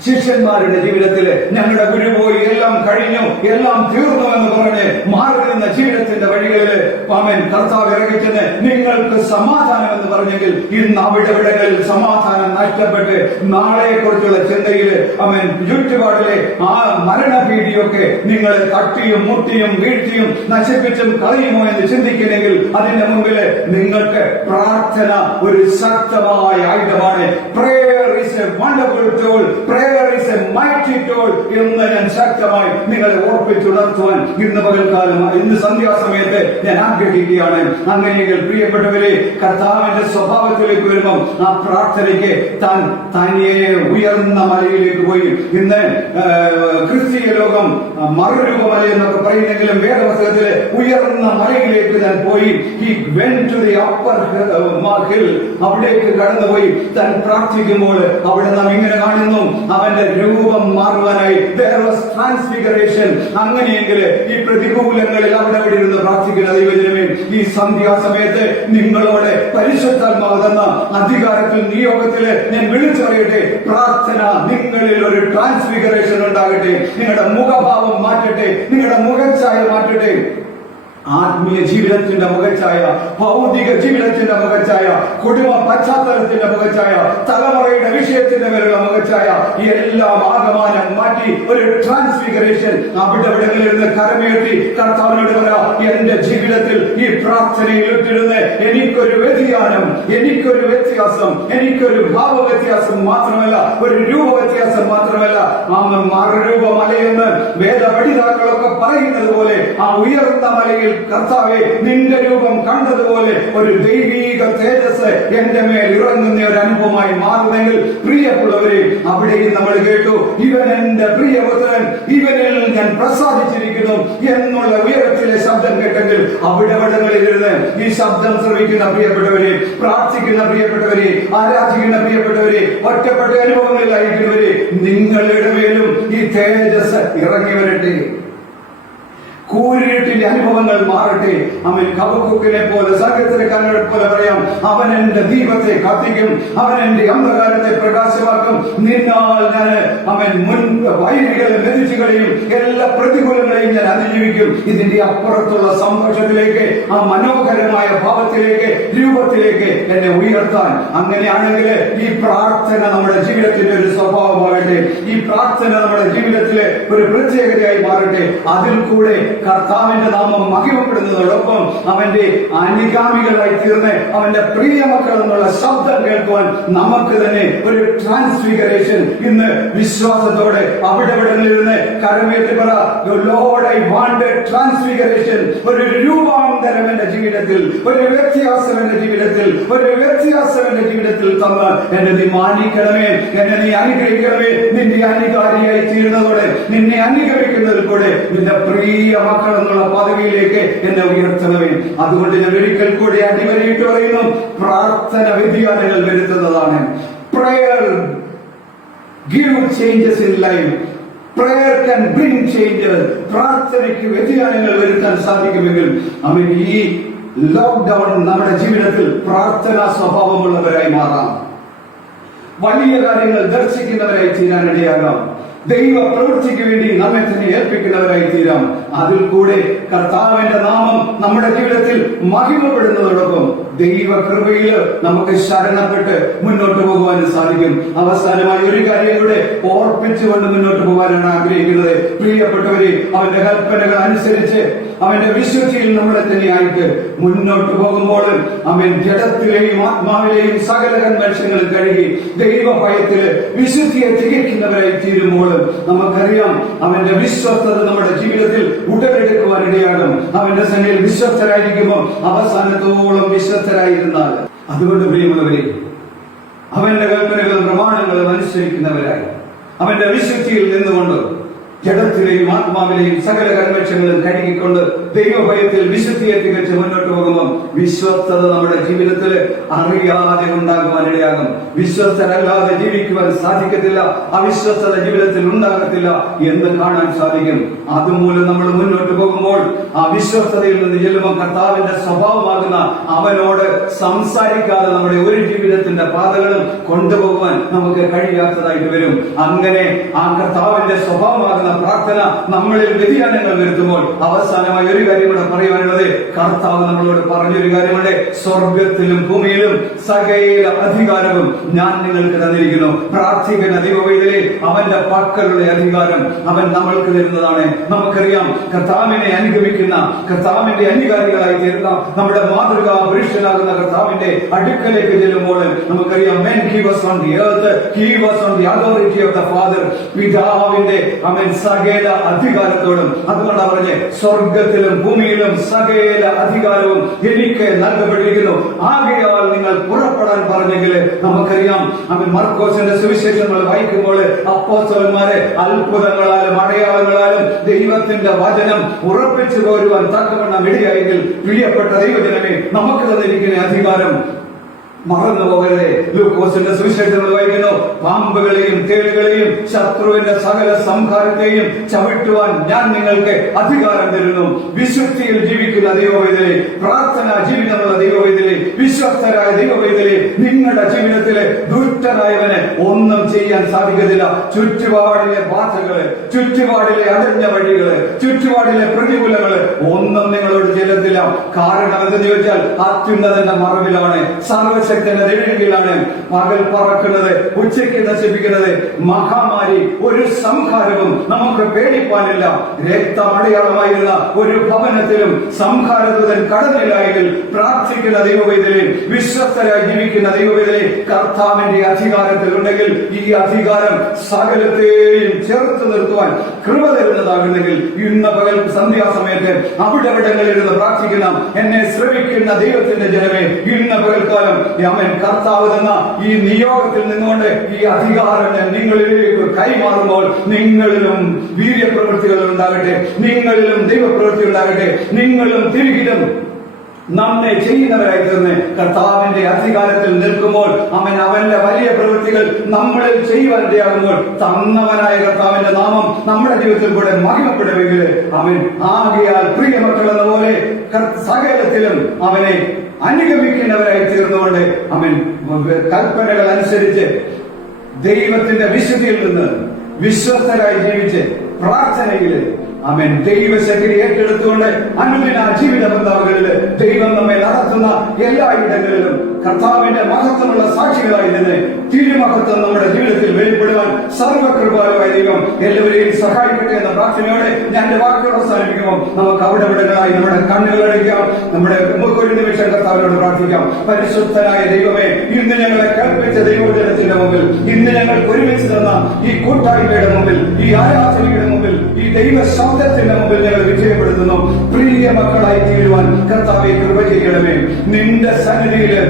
ശിഷ്യന്മാരുടെ ജീവിതത്തില് ഞങ്ങളുടെ ഗുരു പോയി, എല്ലാം കഴിഞ്ഞു, എല്ലാം തീർന്നു എന്ന് പറഞ്ഞ് മാറി നിന്ന ജീവിതത്തിന്റെ വഴികളില് കർത്താവ് ഇറങ്ങിച്ചെന്ന് നിങ്ങൾക്ക് സമാധാനം എന്ന് പറഞ്ഞെങ്കിൽ ഇന്ന് അവിടെവിടങ്ങളിൽ സമാധാനം നഷ്ടപ്പെട്ട് നാളെ കുറിച്ചുള്ള ചിന്തയില് ചുറ്റുപാടിലെ ആ മരണഭീതിയൊക്കെ നിങ്ങളെ തട്ടിയും മുട്ടിയും വീഴ്ത്തിയും നശിപ്പിച്ചും കളയുമോ എന്ന് ചിന്തിക്കുന്നെങ്കിൽ അതിന്റെ മുമ്പില് നിങ്ങൾക്ക് പ്രാർത്ഥന ഒരു ശക്തമായ ആയുധമാണ്. Prayer is a wonderful tool. Prayer is a mighty tool എന്ന് ഞാൻ ശക്തമായി നിങ്ങളെ ഓർപ്പിച്ചുണർത്തുവാൻ ഇന്ന് പകൽക്കാലം, ഇന്ന് സന്ധ്യാസമയത്ത് ഞാൻ ആഗ്രഹിക്കുകയാണ്. അങ്ങനെയെങ്കിൽ പ്രിയപ്പെട്ടവരെ, കർത്താവിന്റെ സ്വഭാവത്തിലേക്ക് വരുമ്പോൾ ആ പ്രാർത്ഥനയ്ക്ക് താൻ തനിയെ ഉയർന്ന മലയിലേക്ക് പോയി. ഇന്ന് ക്രിസ്തീയ ലോകം മറുരൂപമല എന്നൊക്കെ പറയുന്നെങ്കിലും വേദപുസ്തകത്തിലെ ഉയർന്ന മലയിലേക്ക് താൻ പോയി. He went to the upper hill. അവിടേക്ക് കടന്നുപോയി താൻ പ്രാർത്ഥിക്കുമ്പോൾ അവിടെ നാം ഇങ്ങനെ കാണുന്നു, അവന്റെ രൂപം മാറുവാനായി there was transfiguration. അങ്ങനെയെങ്കിൽ ഈ പ്രതികൂലങ്ങളിൽ അവിടെ ഇരുന്ന് പ്രാർത്ഥിക്കുന്ന ദൈവജനമേ, ഈ സന്ധ്യാസമയത്ത് നിങ്ങളോട് പരിശുദ്ധാത്മാവ് തന്ന അധികാരത്തിൽ നിയോഗത്തില് ഞാൻ വിളിച്ചു പറയട്ടെ, പ്രാർത്ഥന നിങ്ങളിൽ ഒരു ട്രാൻസ്ഫിഗറേഷൻ ഉണ്ടാകട്ടെ. നിങ്ങളുടെ മുഖഭാവം മാറ്റട്ടെ, നിങ്ങളുടെ മുഖച്ഛായ മാറ്റട്ടെ. ആത്മീയ ജീവിതത്തിന്റെ മുഖച്ഛായ, ഭൗതിക ജീവിതത്തിന്റെ മുഖച്ഛായ, കുടുംബ പശ്ചാത്തലത്തിന്റെ മുഖച്ഛായ, തലമുറയുടെ വിഷയത്തിന്റെ പേരുള്ള മുഖച്ഛായ, എല്ലാം ആകമാനം മാറ്റി ഒരു ട്രാൻസ്ഫിഗറേഷൻ. അവിടെ നിന്ന് കരമേറ്റി കർത്താവിനോട് പറയാം, എന്റെ ജീവിതത്തിൽ ഈ പ്രാർത്ഥനയിൽ ഇട്ടിരുന്ന് എനിക്കൊരു വ്യതിയാനം, എനിക്കൊരു വ്യത്യാസം, എനിക്കൊരു ഭാവ വ്യത്യാസം മാത്രമല്ല, ഒരു രൂപ വ്യത്യാസം മാത്രമല്ല, മറുരൂപമലയെന്ന് വേദപഠിതാക്കളൊക്കെ പറയുന്നത് പോലെ ആ ഉയർന്ന മലയിൽ കർത്താവേ നിന്റെ രൂപം കണ്ടതുപോലെ ഒരു ദൈവീക തേജസ് എന്റെ മേൽ ഇറങ്ങുന്ന ഒരു അനുഭവമായി മാറുന്നെങ്കിൽ പ്രിയപ്പെട്ടവരെ, അവിടെയും നമ്മൾ കേട്ടു, ഇവൻ എന്റെ പ്രിയപുത്രൻ, ഇവനിൽ ഞാൻ പ്രസാദിച്ചിരിക്കുന്നു എന്നുള്ള ഉയരത്തിലെ ശബ്ദം കേട്ടെങ്കിൽ അവിടങ്ങളിലിരുന്ന് ഈ ശബ്ദം ശ്രവിക്കുന്ന പ്രിയപ്പെട്ടവരെ, പ്രാർത്ഥിക്കുന്ന പ്രിയപ്പെട്ടവരെ, ആരാധിക്കുന്ന പ്രിയപ്പെട്ടവരെ, ഒറ്റപ്പെട്ട അനുഭവങ്ങളിലായിരിക്കുന്നവരെ, നിങ്ങളുടെ മേലും ഈ തേജസ് ഇറങ്ങി വരട്ടെ. കൂരിരുട്ടിന്റെ അനുഭവങ്ങൾ മാറട്ടെ. അവൻ ഹബക്കൂക്കിനെ പോലെ, സങ്കീർത്തനക്കാരനെ പോലെ പറയാം, അവൻ എന്റെ ദീപത്തെ കത്തിക്കും, അവൻ എന്റെ അന്ധകാരത്തെ പ്രകാശമാക്കും. നിന്നാൽ ഞാൻ അവൻ മുൻ വൈരികളെ മെതിച്ചുകളെയും എല്ലാ പ്രതികൂലങ്ങളെയും ഞാൻ അതിജീവിക്കും. ഇതിന്റെ അപ്പുറത്തുള്ള സന്തോഷത്തിലേക്ക്, ആ മനോഹരമായ ഭാവത്തിലേക്ക്, രൂപത്തിലേക്ക് എന്നെ ഉയർത്താൻ. അങ്ങനെയാണെങ്കിൽ ഈ പ്രാർത്ഥന നമ്മുടെ ജീവിതത്തിന്റെ ഒരു സ്വഭാവമാകട്ടെ. ഈ പ്രാർത്ഥന നമ്മുടെ ജീവിതത്തിലെ ഒരു പ്രത്യേകതയായി മാറട്ടെ. അതിൽ കൂടെ കർത്താവിന്റെ നാമം മഹിമപ്പെടുന്നതോടൊപ്പം അവന്റെ അനുഗാമികളായി തീർന്ന് അവന്റെ പ്രിയ മക്കൾ എന്നുള്ള ശബ്ദം കേൾക്കുവാൻ നമുക്ക് തന്നെ ഒരു ട്രാൻസ്ഫിഗറേഷൻ ഇന്ന് വിശ്വാസത്തോടെ അവിടെവിടങ്ങളിലിരുന്ന് കരമേറ്റി പറ, Lord I want A transfiguration. ഒരു രൂപാന്തരം എന്റെ ജീവിതത്തിൽ, ഒരു വ്യത്യാസം എന്റെ ജീവിതത്തിൽ, ഒരു വ്യത്യാസം എന്റെ ജീവിതത്തിൽ തന്ന് എന്നെ നീ മാനിക്കണമേ, എന്നെ നീ അനുഗ്രഹിക്കണമേ. നിന്റെ അനുകാരിയായി തീരുന്നതോടെ, നിന്നെ അനുഗമിക്കുന്നതിൽ കൂടെ നിന്റെ പ്രിയ മക്കൾ എന്നുള്ള പദവിയിലേക്ക് എന്നെ ഉയർത്തണമേ. അതുകൊണ്ട് ഞാൻ ഒരിക്കൽ കൂടി അടിവരയിട്ട് പറയുന്നു, പ്രാർത്ഥന വ്യതിയാനങ്ങൾ വരുത്തുന്നതാണ്. Prayer give changes in life. Prayer can bring changes. പ്രാർത്ഥനയ്ക്ക് വ്യതിയാനങ്ങൾ വരുത്താൻ സാധിക്കുമെങ്കിൽ അവൻ ഈ ലോക്ക്ഡൌൺ നമ്മുടെ ജീവിതത്തിൽ പ്രാർത്ഥനാ സ്വഭാവമുള്ളവരായി മാറാം. വലിയ കാര്യങ്ങൾ ദർശിക്കുന്നവരായി തീരാനിടയാകാം. ദൈവ പ്രവൃത്തിക്ക് വേണ്ടി നമ്മെ തന്നെ ഏൽപ്പിക്കുന്നവരായി തീരാം. അതിൽ കൂടെ കർത്താവിന്റെ നാമം നമ്മുടെ ജീവിതത്തിൽ മഹിമപ്പെടുന്നതോടൊപ്പം ദൈവ കൃപയിൽ നമുക്ക് ശരണപ്പെട്ട് മുന്നോട്ട് പോകുവാനും സാധിക്കും. അവസാനമായി ഒരു കാര്യം കൂടെ ഓർപ്പിച്ചുകൊണ്ട് മുന്നോട്ട് പോകാനാണ് ആഗ്രഹിക്കുന്നത്. പ്രിയപ്പെട്ടവരെ, അവന്റെ കൽപ്പനകൾ അനുസരിച്ച് അവന്റെ വിശുദ്ധിയിൽ നമ്മളെ തന്നെയായിട്ട് മുന്നോട്ട് പോകുമ്പോൾ അവൻ ജഡത്തിലെയും ആത്മാവിലെയും സകല കൺവെൻഷനുകൾ കഴുകി ദൈവഭയത്തില് വിശുദ്ധിയെ തികയ്ക്കുന്നവരായി തീരുമ്പോൾ നമുക്കറിയാം അവന്റെ വിശ്വസ്തത നമ്മുടെ ജീവിതത്തിൽ ഉടലെടുക്കുവാനിടയാകും. അവന്റെ സന്നിധിയിൽ വിശ്വസ്തരായിരിക്കുമ്പോൾ അവസാനത്തോളം വിശ്വസ്തരായിരുന്നാൽ, അതുകൊണ്ട് പ്രിയമുള്ളവരെ, അവന്റെ കൽപ്പനകളും പ്രമാണങ്ങളും അനുസരിക്കുന്നവരായി അവന്റെ വിശുദ്ധിയിൽ നിന്നുകൊണ്ട് ജഡത്തിലെയും ആത്മാവിലെയും സകല കൺവെൻഷനുകളും കഴുകിക്കൊണ്ട് ദൈവഭയത്തിൽ വിശുദ്ധിയെ തികച്ച് മുന്നോട്ട് പോകുമ്പോൾ വിശ്വസ്തത നമ്മുടെ ജീവിതത്തിൽ അറിയാതെ ഉണ്ടാകുവാനിടയാകും. വിശ്വസ്തരല്ലാതെ ജീവിക്കുവാൻ സാധിക്കത്തില്ല, അവിശ്വസ്തത ജീവിതത്തിൽ ഉണ്ടാകത്തില്ല എന്ന് കാണാൻ സാധിക്കും. അതുമൂലം നമ്മൾ മുന്നോട്ട് പോകുമ്പോൾ ആ വിശ്വസ്തതയിൽ നിന്ന് ചെല്ലുമ്പോൾ കർത്താവിന്റെ സ്വഭാവമാകുന്ന അവനോട് സംസാരിക്കാതെ നമ്മുടെ ഒരു ജീവിതത്തിന്റെ പാതകളും കൊണ്ടുപോകുവാൻ നമുക്ക് കഴിയാത്തതായിട്ട് വരും. അങ്ങനെ ആ കർത്താവിന്റെ സ്വഭാവമാകുന്ന പ്രാർത്ഥന നമ്മളിൽ വ്യതിയാനങ്ങൾ വരുത്തുമ്പോൾ അവസാനമായി ഒരു കാര്യം കൂടെ പറയുവാനുള്ളത്, കർത്താവ് നമ്മളോട് പറഞ്ഞൊരു കാര്യമുണ്ട്, സ്വർഗത്തിലും ഭൂമിയിലും സകല അധികാരവും ഞാൻ നിങ്ങൾക്ക് തന്നിരിക്കുന്നു. പ്രാർത്ഥിക്കുന്ന ദൈവവേദനയിൽ അവന്റെ പക്കലുള്ള അധികാരം അവൻ നമ്മൾക്ക് തരുന്നതാണ്. നമുക്കറിയാം, കർത്താവിനെ അനുഗമിക്കുന്ന, കർത്താവിന്റെ അനുകാരികളായി തീർന്ന നമ്മുടെ മാതൃകാ പുരുഷനാകുന്ന കർത്താവിന്റെ അടുക്കലേക്ക് ചെല്ലുമ്പോൾ നമുക്കറിയാം, when he was on the earth, he was on the authority of the Father. പിതാവിന്റെ അവൻ സകല അധികാരത്തോടും, അതുകൊണ്ടാണ് പറഞ്ഞ് സ്വർഗത്തിലും ഭൂമിയിലും സകല അധികാരവും എനിക്ക് നൽകപ്പെട്ടിരിക്കുന്നു, ആകയാൽ നിങ്ങൾ പുറപ്പെടാൻ പറഞ്ഞെങ്കിൽ നമുക്കറിയാം. അവൻ മർക്കോസിന്റെ സുവിശേഷങ്ങൾ വായിക്കുമ്പോൾ അപ്പോസ്തലന്മാരെ അത്ഭുതങ്ങളാലും അടയാളങ്ങളാലും ദൈവത്തിന്റെ വചനം ഉറപ്പിച്ചു പോരുവാൻ തക്കവണ്ണം ഇടയായെങ്കിൽ പ്രിയപ്പെട്ട ദൈവജനമേ, നമുക്ക് തന്നിരിക്കുന്ന അധികാരം മറന്നു പോകരുത്. ലൂക്കോസിന്റെ സുവിശേഷങ്ങൾ വായിക്കുന്നു, പാമ്പുകളെയും തേളുകളെയും ശത്രുവിന്റെ സകല സംഹാരത്തെയും ചവിട്ടുവാൻ ഞാൻ നിങ്ങൾക്ക് അധികാരം തരുന്നു. വിശുദ്ധിയിൽ ജീവിക്കുന്ന ദൈവവേദനെ, പ്രാർത്ഥന ജീവിതമുള്ള ദൈവവേദനെ, വിശ്വസ്തരായ ദൈവവേദനെ, നിങ്ങളുടെ ജീവിതത്തിലെ ദുഷ്ട ദുഷ്ടനായവന് ഒന്നും ചെയ്യാൻ സാധിക്കത്തില്ല. ചുറ്റുപാടിലെ ബാധകള്, ചുറ്റുപാടിലെ അടഞ്ഞ വഴികള്, ചുറ്റുപാടിലെ പ്രതികൂലങ്ങള് ഒന്നും നിങ്ങളോട് ചെല്ലത്തില്ല. കാരണം എന്തെന്ന് ചോദിച്ചാൽ അത്യുന്നതന്റെ മറവിലാണ്, സർവശക്തന്റെ നിഴലിലാണ് പകൽ പറക്കുന്നത്, ഉച്ചയ്ക്ക് നശിപ്പിക്കുന്നത്. മഹാമാരി, ഒരു സംഹാരവും നമുക്ക് പേടിപ്പാനില്ല. രക്തമടയാളമായിരുന്ന ഒരു ഭവനത്തിലും സംഹാരദൂതൻ കടന്നില്ല എങ്കിൽ പ്രാർത്ഥിക്കുന്ന ദൈവവേദനെ, വിശ്വസ്തരായി ജീവിക്കുന്ന ദൈവവേദനെ കർത്താവിന്റെ അധികാരത്തിൽ ഉണ്ടെങ്കിൽ ഈ അധികാരം സകലത്തെയും ചേർത്ത് നിർത്തുവാൻ കൃപ തരുന്നതാകുന്നെങ്കിൽ ഇന്ന് പകൽ സന്ധ്യാസമയത്ത് അവിടെവിടങ്ങളിലിരുന്ന് പ്രാർത്ഥിക്കുന്ന എന്നെ ശ്രമിക്കുന്ന ദൈവത്തിന്റെ ജനമേ, ഇന്ന് പകൽക്കാലം അവൻ കർത്താവ് തന്ന ഈ നിയോഗത്തിൽ നിന്നുകൊണ്ട് ഈ അധികാരം ഞാൻ നിങ്ങളിലേക്ക് കൈമാറുമ്പോൾ നിങ്ങളിലും വീര്യപ്രവൃത്തികൾ ഉണ്ടാകട്ടെ, നിങ്ങളിലും ദൈവപ്രവൃത്തി ഉണ്ടാകട്ടെ, നിങ്ങളും തിരികിലും നമ്മെ ചെയ്യുന്നവരായി തീർന്ന് കർത്താവിന്റെ അധികാരത്തിൽ നിൽക്കുമ്പോൾ അവന്റെ വലിയ പ്രവൃത്തികൾ നമ്മളിൽ ചെയ്യുവാൻ ഇടയാകുമ്പോൾ തന്നവനായ കർത്താവിന്റെ നാമം നമ്മുടെ ജീവിതത്തിൽ കൂടെ മഹിമപ്പെടുമെങ്കിൽ അവൻ ആകയാൽ പ്രിയ മക്കൾ എന്ന പോലെ സകലത്തിലും അവനെ അനുഗമിക്കുന്നവരായി തീർന്നുകൊണ്ട് അവൻ കൽപ്പനകൾ അനുസരിച്ച് ദൈവത്തിന്റെ വിശുദ്ധിയിൽ നിന്ന് വിശ്വസ്തരായി ജീവിച്ച് പ്രാർത്ഥനയില് അവൻ ദൈവശക്തി ഏറ്റെടുത്തുകൊണ്ട് അനുദിന ജീവിത ബന്ധാവുകളില് ദൈവം നമ്മെ നടത്തുന്ന എല്ലായിടങ്ങളിലും കർത്താവിന്റെ മഹത്വമുള്ള സാക്ഷികളായി നിന്ന് തിരുമഹത്വം നമ്മുടെ ജീവിതത്തിൽ വെളിപ്പെടുവാൻ സർവകൃപാലുവായ ദൈവം എല്ലാവരെയും സഹായിക്കട്ടെ എന്ന പ്രാർത്ഥനയോടെ ഞാൻ എന്റെ വാക്കുകൾ അവസാനിപ്പിക്കുമ്പോൾ നമുക്ക് അവിടെവിടങ്ങളായി നമ്മുടെ കണ്ണുകളടയ്ക്കാം, നമ്മുടെ നമുക്കൊരു നിമിഷം കർത്താവിനോട് പ്രാർത്ഥിക്കാം. പരിശുദ്ധനായ ദൈവമേ, ഇന്ന് ഞങ്ങളെ കൽപ്പിച്ച ദൈവജനത്തിന്റെ മുമ്പിൽ, ഇന്ന് ഞങ്ങൾ ഒരുമിച്ച് തന്ന ഈ കൂട്ടായ്മയുടെ മുമ്പിൽ, ഈ ആരാധനയുടെ മുമ്പിൽ, ഈ ദൈവ ശബ്ദത്തിന്റെ മുമ്പിൽ ഞങ്ങൾ വിജയപ്പെടുത്തുന്നു. പ്രിയ മക്കളായി തീരുവാൻ കർത്താവെ കൃപ ചെയ്യണമേ. നിന്റെ സന്നിധിയില്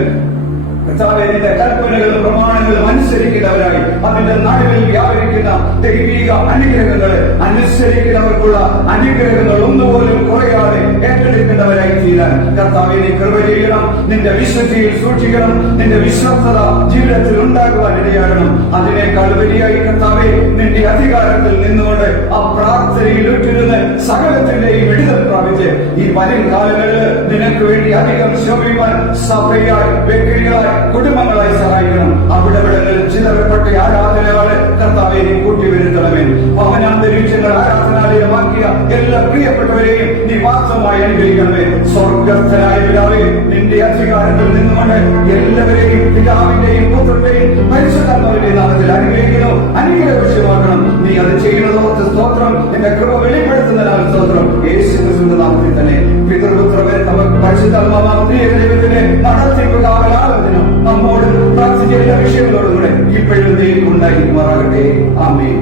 കർത്താവേ, നിന്റെ കൽപ്പനകളും പ്രമാണങ്ങളും അനുസരിക്കുന്നവരായി അതിന്റെ നടുവിൽ വ്യാപരിക്കുന്ന ദൈവിക അനുഗ്രഹങ്ങളെ അനുസരിക്കുന്നവർക്കുള്ള അനുഗ്രഹങ്ങൾ ഒന്നുപോലും കുറയാതെ ഏറ്റെടുക്കുന്നവരായി തീരാൻ കർത്താവേ നീ കൃപ ചെയ്യണം. നിന്റെ വിശുദ്ധിയിൽ സൂക്ഷിക്കണം. നിന്റെ വിശ്വസ്തത ജീവിതത്തിൽ ഉണ്ടാകുവാൻ ഇടയാകണം. അതിനേക്കാൾ വലിയായി കർത്താവേ, നിന്റെ അധികാരത്തിൽ നിന്നുകൊണ്ട് ആ പ്രാർത്ഥനയിൽ ഇട്ടിരുന്ന് സകലത്തിന്റെയും വിടുതൽ പ്രാപിച്ച് ഈ വരും കാലങ്ങളിൽ നിനക്ക് വേണ്ടി അധികം ശോഭിക്കുവാൻ സഭയായി, വ്യക്തികളായി, കുടുംബങ്ങളായി സഹായിക്കണം. അവിടെവിടങ്ങളിൽ ചിതറപ്പെട്ട ആരാധനകളെ കർത്താവെ നീ കൂട്ടിവരുത്തണമേ. ഭവനാന്തരീക്ഷങ്ങൾ ആരാധനാലയമാക്കിയ എല്ലാ പ്രിയപ്പെട്ടവരെയും നീ വാസ്തവമായി അനുഗ്രഹിക്കണമേ. സ്വർഗസ്ഥനായ പിതാവേ, നിന്റെ അധികാരത്തിൽ നിന്നുകൊണ്ട് എല്ലാവരെയും പിതാവിന്റെയും പുത്രന്റെയും പരിശുദ്ധാത്മാവിന്റെയും നാമത്തിൽ അനുഗ്രഹിക്കുന്നു. അനുഗ്രഹമാക്കണം. നീ അത് ചെയ്യുന്നതോർത്ത് സ്തോത്രം. നിന്റെ കൃപ വെളിപ്പെടുത്തുന്നതിനാൽ സ്തോത്രം. യേശുക്രിസ്തുവിന്റെ നാമത്തിൽ തന്നെ പിതൃപുത്രവേ പരിശുദ്ധാത്മാവാം ദൈവത്തിന്റെ നടത്തിപ്പ് കാവലാലോചന നമ്മോട് പ്രാർത്ഥിച്ച എല്ലാ വിഷയങ്ങളോടും കൂടെ ഇപ്പോഴും ദൈവം ഉണ്ടായിരിക്കുമാറാകട്ടെ. ആമേൻ.